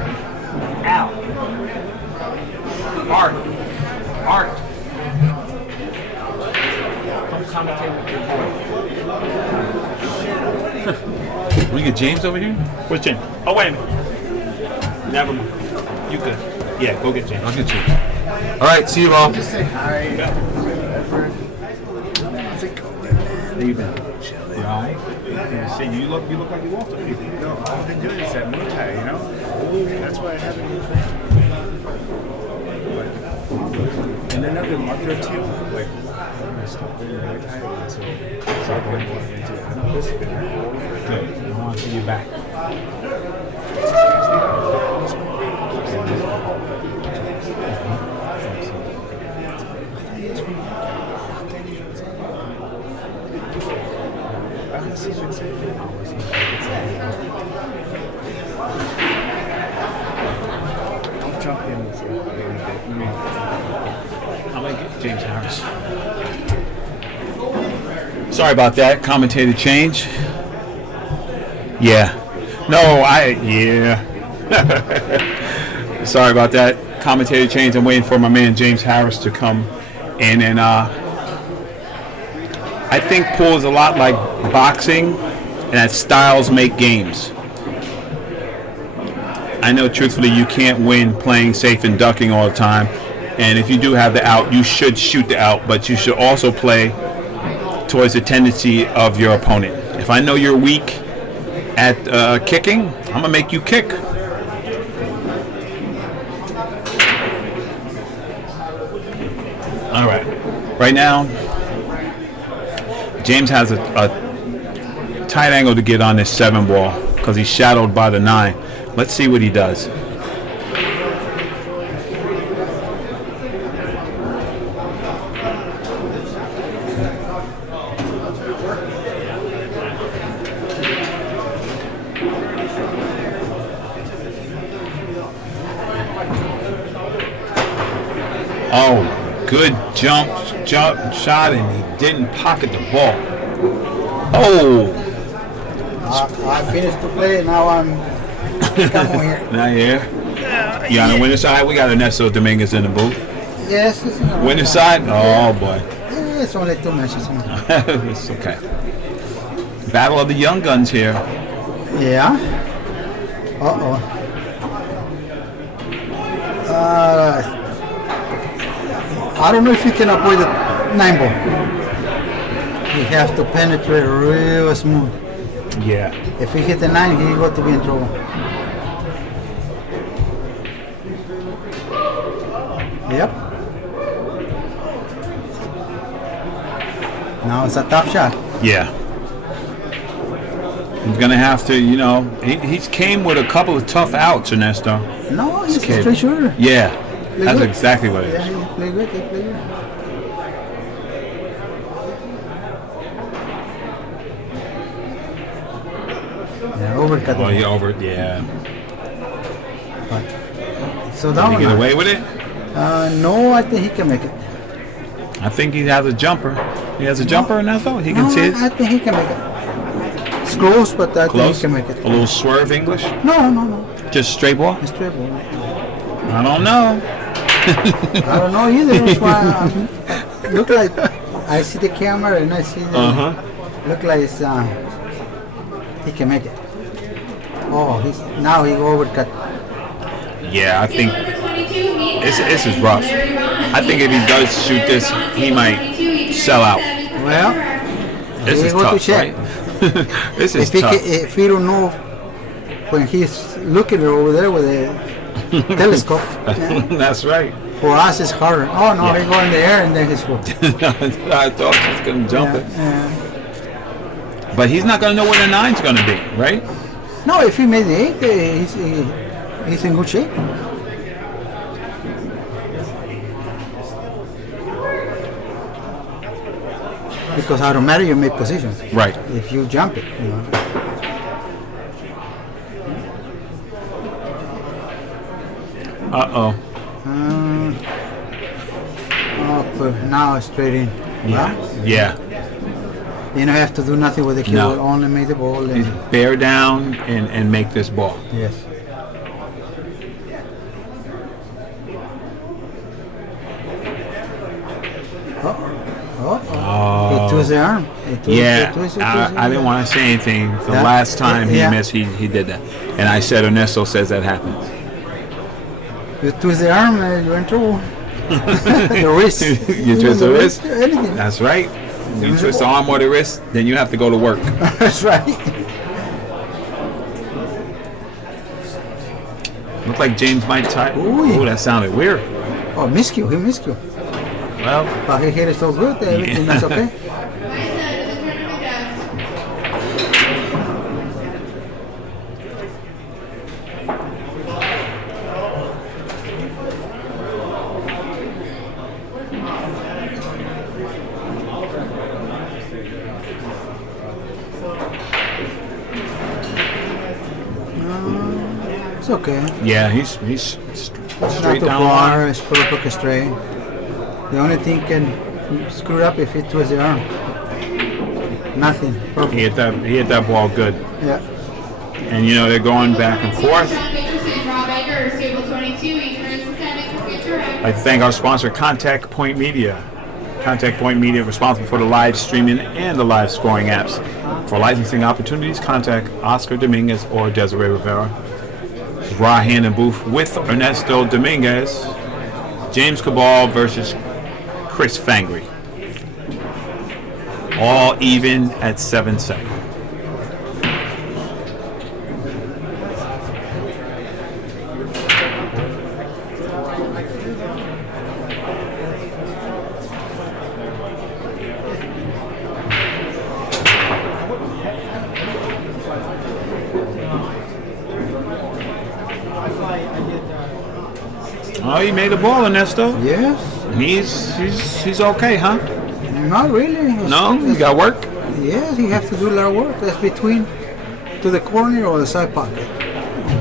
Art. Come commentate with your boy. We get James over here? Where's James? Oh, wait a minute. Never mind. You good. Yeah, go get James. I'll get James. All right, see you all. Just say hi. Edward. How's it going, man? How you been? You all right? See, you look like you walked a few. No, all I've been doing is that Muay Thai, That's why I haven't. And another month or two, like, I'm gonna stop doing Muay Thai until start getting more into it. I know this has been good. I want to see you back. I'll jump in with you a little bit. I'll make it James Harris. Sorry about that. Commentator change. Yeah. No, yeah. Sorry about that. Commentator change. I'm waiting for my man James Harris to come in, and I think pool is a lot like boxing, and that styles make games. I know truthfully you can't win playing safe and ducking all the time, and if you do have the out, you should shoot the out, but you should also play towards the tendency of your opponent. If I know you're weak at kicking, I'm gonna make you kick. All right. Right now, James has a tight angle to get on this 7 ball because he's shadowed by the 9. Let's see what he does. Oh, good jump shot, and he didn't pocket the ball. Oh, I finished to play. Now I'm come on here. not here. You on the winner side? We got Ernesto Dominguez in the booth. Yes, it's in the Winner side? Oh boy, Yeah, it's only 2 matches. it's okay. Battle of the young guns here. Yeah. Uh-oh. I don't know if you can avoid the 9 ball. You have to penetrate real smooth. Yeah. If he hit the 9, he got to be in trouble. Yep. Now it's a tough shot. Yeah. He's gonna have to, he's came with a couple of tough outs, Ernesto. No, he's a kid. straight shooter. Yeah. Play That's good. exactly what it Yeah, is. he played good. He played good. Yeah, overcut. Oh, you over? Yeah. So Did that he one. get away with it? No, I think he can make it. I think he has a jumper. He has a jumper, Ernesto? He can No, see it? I think he can make it. It's close, but I Close? think he can make A it. little swerve English? No. Just straight ball? It's straight ball. I don't know. I don't know either. That's why look like I see the camera and I see the look like it's, he can make it. Oh, now he overcut. Yeah, I think this is rough. I think if he does shoot this, he might sell out. Well, This he is go to tough, check. right? This is If tough. he don't know when he's looking over there with a telescope, That's right. for us it's harder. Oh no, Yeah. he go in the air and then he's good. I thought he was going to jump it. Yeah. But he's not going to know where the 9's going to be, right? No, if he made the 8, he's in good shape. Because automatically you make position Right. if you jump it. Uh-oh. Now straight in. Yeah. Yeah. You don't have to do nothing with the keyboard, No. only make the ball. And, Bear down and make this ball. yes. He twists the arm. He twists, Yeah, he twists, I didn't want to say anything. The Yeah. last time he Yeah. missed, he did that. And I said, Ernesto says that happens. You twist the arm and you're in trouble. The wrist. You twist the wrist? Anything. That's right. You twist the arm or the wrist, then you have to go to work. That's right. Looked like James might tie. Ooh. Ooh, that sounded weird. Oh, missed you. He missed you. Well, But he hit it so good. Everything is okay. It's okay. yeah, he's Not straight too down the far. line. It's perfect straight. The only thing can screw it up if it twists the arm. Nothing. He Perfect. hit that ball good. Yeah. And you know they're going back and forth. Rob Eggers, table 22, each race is 10 is correct. I thank our sponsor, Contact Point Media. Contact Point Media, responsible for the live streaming and the live scoring apps. For licensing opportunities, contact Oscar Dominguez or Desiree Rivera. Raw Hand and Booth with Ernesto Dominguez. James Cabal versus Chris Fangre. All even at 7-7. Oh, he made a ball, Ernesto. Yes. He's okay, huh? Not really. No, you got work. Yes, you have to do a lot of work. That's between to the corner or the side pocket.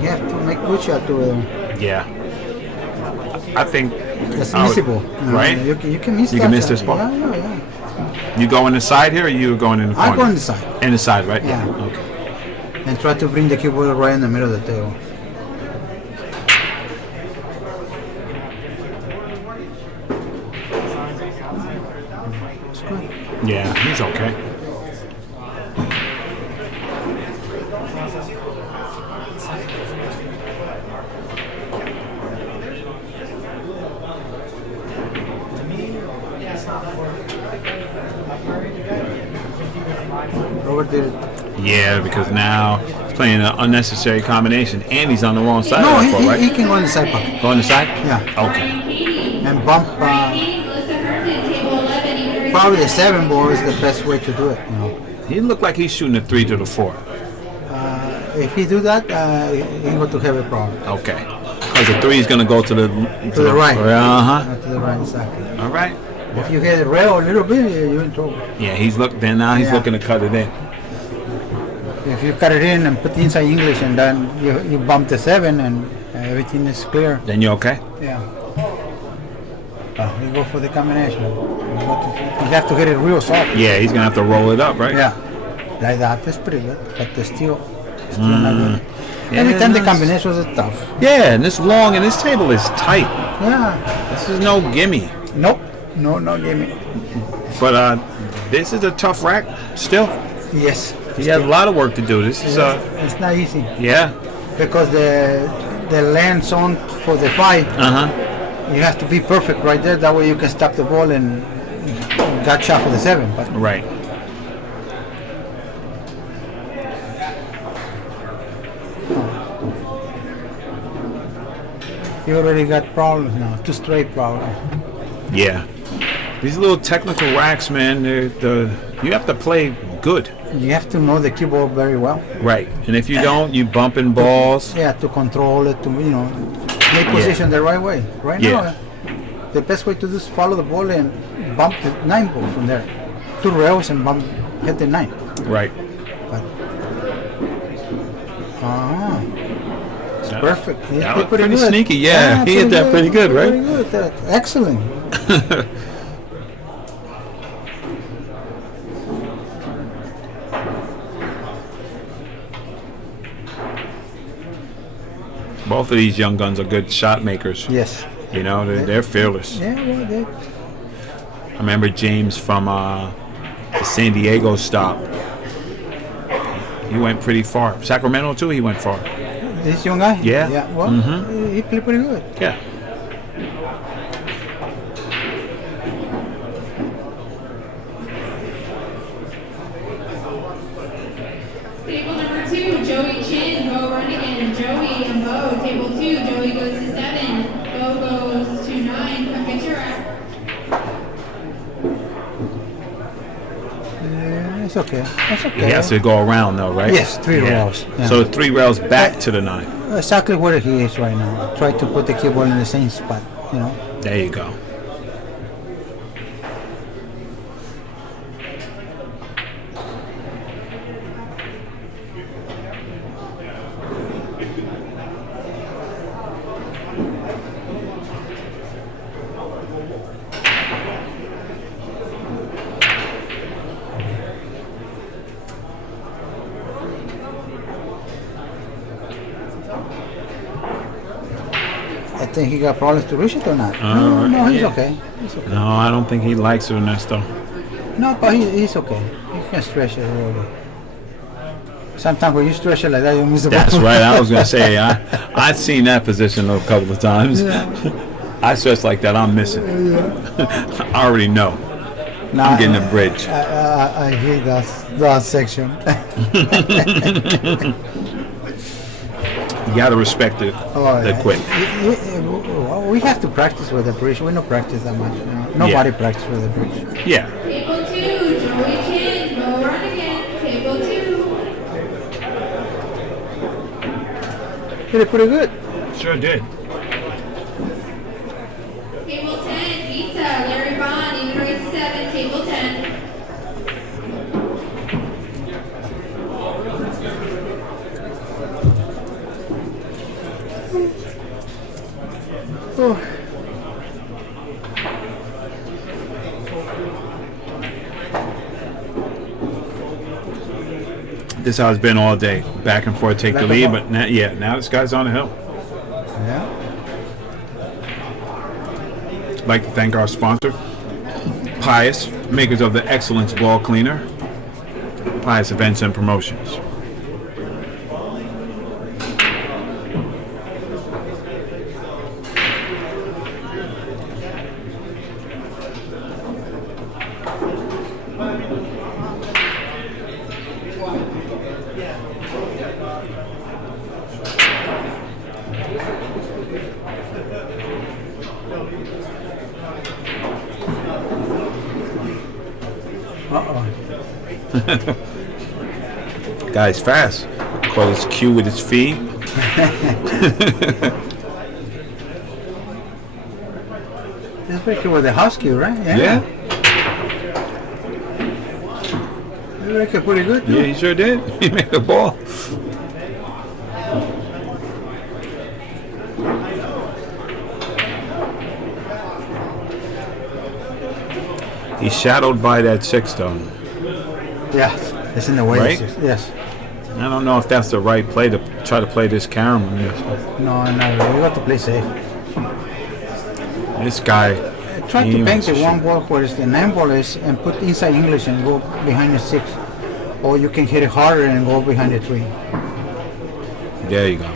You have to make good shot to the. Yeah. I think That's I would- missable. right? You can miss. You that can miss shot. this ball. Yeah. You go in the side here, or you going in the corner? I go on the side In the side, right? Yeah. Okay. and try to bring the keyboard right in the middle of the table. It's good. Yeah, he's okay. Robert did it. Yeah, because now he's playing an unnecessary combination, and he's on the wrong side No, of the floor, right? he can go in the side pocket. Go on the side? Yeah. Okay. And bump. Probably the 7 ball is the best way to do it. You know, He looked like he's shooting a 3 to the 4. if he do that, he go to have a problem. Okay. Because the 3 is going to go to the right. Uh-huh. Not to the right, exactly. All right. If you hit it rail a little bit, you're in trouble. Yeah, he's Yeah. looking to cut it in. If you cut it in and put inside English and then you bump the 7 and everything is clear. Then you okay? Yeah. You go for the combination. You have to hit it real soft. Yeah, he's going to have to roll it up, right? Yeah. Like that. That's pretty good. But the still not good. Yeah, Every time the nice. combinations is tough. Yeah, and this long and this table is tight. Yeah. This is no gimme. Nope. No, gimme. But this is a tough rack still. Yes. He has a lot of work to do. This is It's not easy yeah. because the land zone for the 5, Uh-huh. you have to be perfect right there. That way you can stop the ball and got shot for the 7. But Right. you already got problems now. 2 straight problems. Yeah. These little technical racks, man, you have to play good. You have to know the keyboard very well. Right. And if you don't, you bumping balls. Yeah, to control it, to make position the right way. Right Yeah. now, the best way to do is follow the ball and bump the 9 ball from there. 2 rails and hit the 9. Right. But it's perfect. He That hit was pretty good. sneaky, yeah. He hit that pretty good, right? Pretty good. Excellent. Both of these young guns are good shot makers. Yes. You know, they're fearless. Yeah, well, they, I remember James from the San Diego stop. He went pretty far. Sacramento too, he went far. this young guy? Yeah. Yeah, well, he played pretty good. Yeah. Table number 2, Joey Chin, Bo Runnigan, Joey and Bo. Table 2, Joey It's okay. That's okay. He has to go around though, right? Yes, 3 rails. Yeah. So 3 rails back to the 9. Exactly where he is right now. Try to put the cue ball in the same spot, you know. There you go. I think he got problems to reach it or not. No, he's yeah. okay. He's okay. No, I don't think he likes it, Ernesto. No, but he's okay. He can stretch it a little bit. Sometimes when you stretch it like that, you miss the ball. That's right. I was gonna say I've seen that position a couple of times. Yeah. I stretch like that, I'm missing. I already know. Nah, I'm getting a bridge. I hate that section. You gotta respect the equipment. We have to practice with the bridge. We don't practice that much. You know? Nobody practices with the bridge. Yeah. Table 2, Joey Chin, go run again. Table 2. Did it pretty good. Sure did. Table 10, Visa, Larry Bond, even race 7, table 10. Oh. This is how it's been all day. Back and forth, take the lead, but now this guy's on the hill. Yeah. I'd like to thank our sponsor, Pius, makers of the Excellence Ball Cleaner, Pius Events and Promotions. Guy's fast. Caught his cue with his feet. This picture with the husky, right? Yeah. You reckon pretty good, too? Yeah, he sure did. He made the ball. He's shadowed by that 6 though. Yeah, it's in the way. Right? Yes. I don't know if that's the right play to try to play this carom. No, you got to play safe. This guy. Try to bank the 1 ball where the 9 ball is and put inside English and go behind the 6. Or you can hit it harder and go behind the 3. There you go.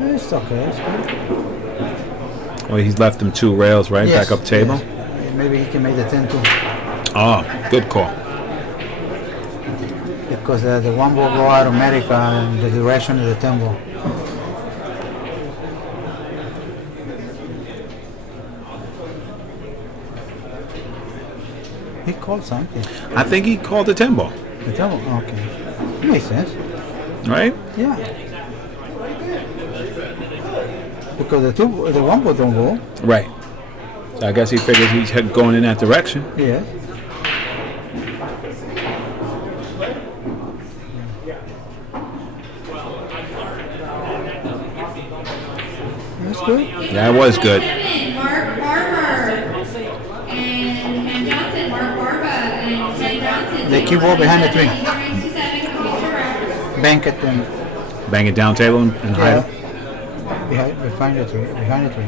It's okay. It's good. Well, he's left him 2 rails, right? Yes, Back up table. yes. Maybe he can make the 10 too. Oh, good call. Because the 1 ball go automatic in the direction of the 10 ball. He called something. I think he called the 10 ball, The 10 ball? Okay. Makes sense. right? Yeah. Because the 1 ball don't go. Right. So I guess he figures he's going in that direction. Yeah. That's good. Yeah, it was good. Mark Barber. And Ken Johnson, Mark Barber, and Ken Johnson. They keep ball behind the 3. Race 7, complete your record. Bank it and Bang it down table and hide it. behind the 3. Behind the 3.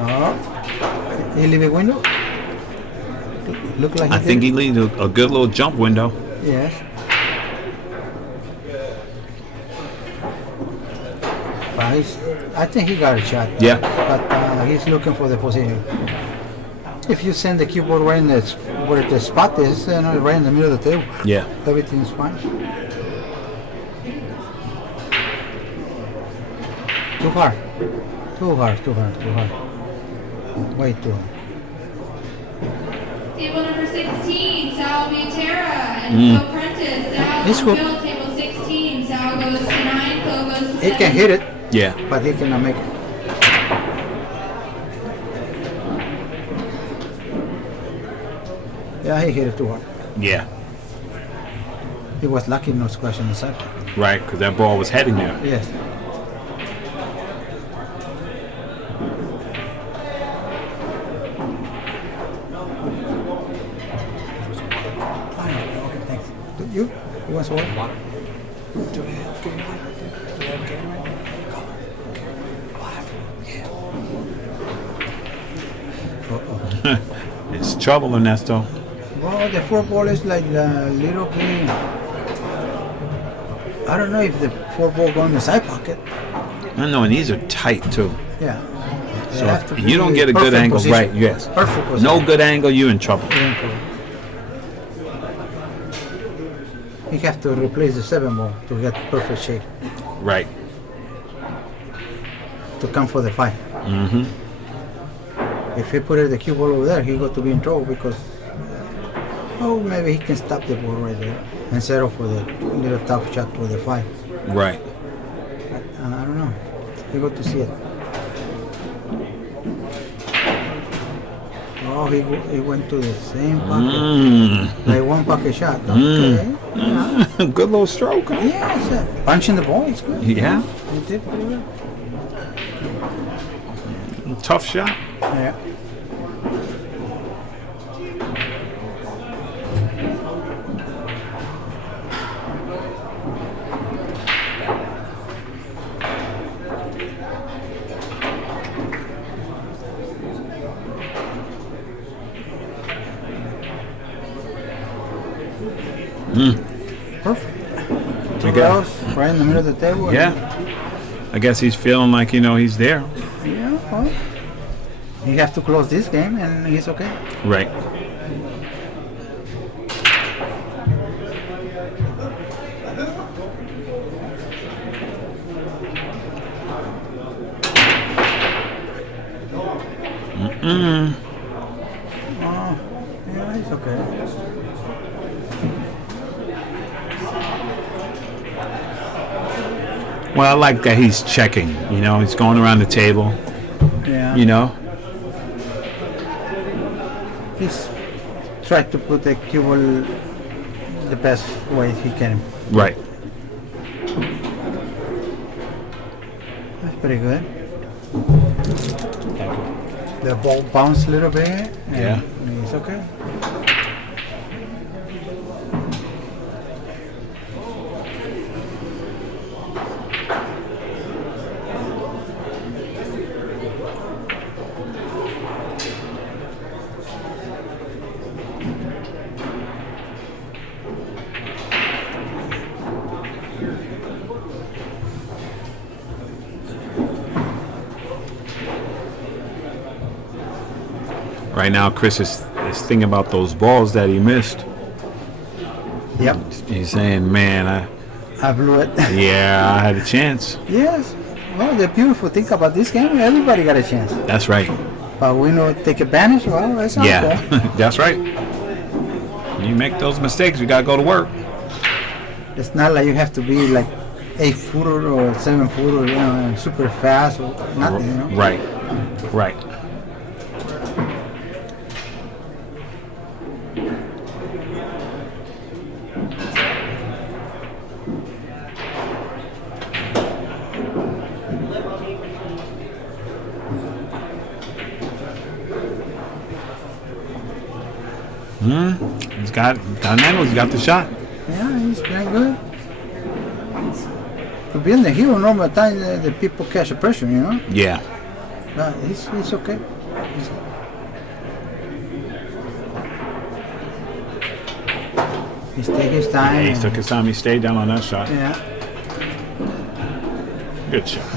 Oh. He leave a window? Look like I think he leaves a good little jump window. Yes. But I think he got a shot. Yeah. But he's looking for the position. If you send the keyboard right in where the spot is, right in the middle of the table, Yeah. everything's fine. Too hard. Too hard. Way too hard. Table number 16, Sal Butera and Phil Prentice. Sal This and will- Phil, table 16. Sal goes to 9, Phil goes to 7. He can hit it, Yeah. but he cannot make it. Yeah, he hit it too hard. Yeah. He was lucky no squash on the side. Right, because that ball was heading there. Yes. Okay, thanks. You want some water? It's trouble, Ernesto. Well, the four ball is like a little bit. I don't know if the four ball go in the side pocket. I know, and these are tight too. Yeah. So if you don't get a good angle, right? Yes. Perfect position. No good angle, you in trouble. You have to replace the 7 ball to get perfect shape Right. to come for the 5. Mm-hmm. If he put the cue ball over there, he got to be in trouble because maybe he can stop the ball right there and settle for the little tough shot with the 5. Right. I don't know. You got to see it. Oh, he went to the same pocket. Like one pocket shot. Okay. Yeah. Good little stroke, huh? Yes. Punching the ball is good. Yeah. He did pretty well. Tough shot. Yeah. Perfect. Two rails, right in the middle of the table. Yeah. I guess he's feeling like, he's there. Yeah, well, you have to close this game and he's okay. Right. Oh, yeah, he's okay. Well, I like that he's checking. He's going around the table. Yeah. He's tried to put the cue ball the best way he can. Right. That's pretty good. The ball bounced a little bit. And Yeah. It's okay. Right now, Chris is thinking about those balls that he missed. Yep. He's saying, man, I blew it. I had a chance. Yes. Well, the beautiful thing about this game, everybody got a chance. That's right. But we know take advantage. Well, that's not Yeah, fair. that's right. You make those mistakes, you gotta go to work. It's not like you have to be like 8-footer or 7-footer, super fast or nothing. Right, right. He's got an angle, he's got the shot. Yeah, he's playing good. To be in the hero, normal time the people catch the pressure, Yeah. But he's okay. He's taking his time. He took his time, he stayed down on that shot. Yeah. Good shot.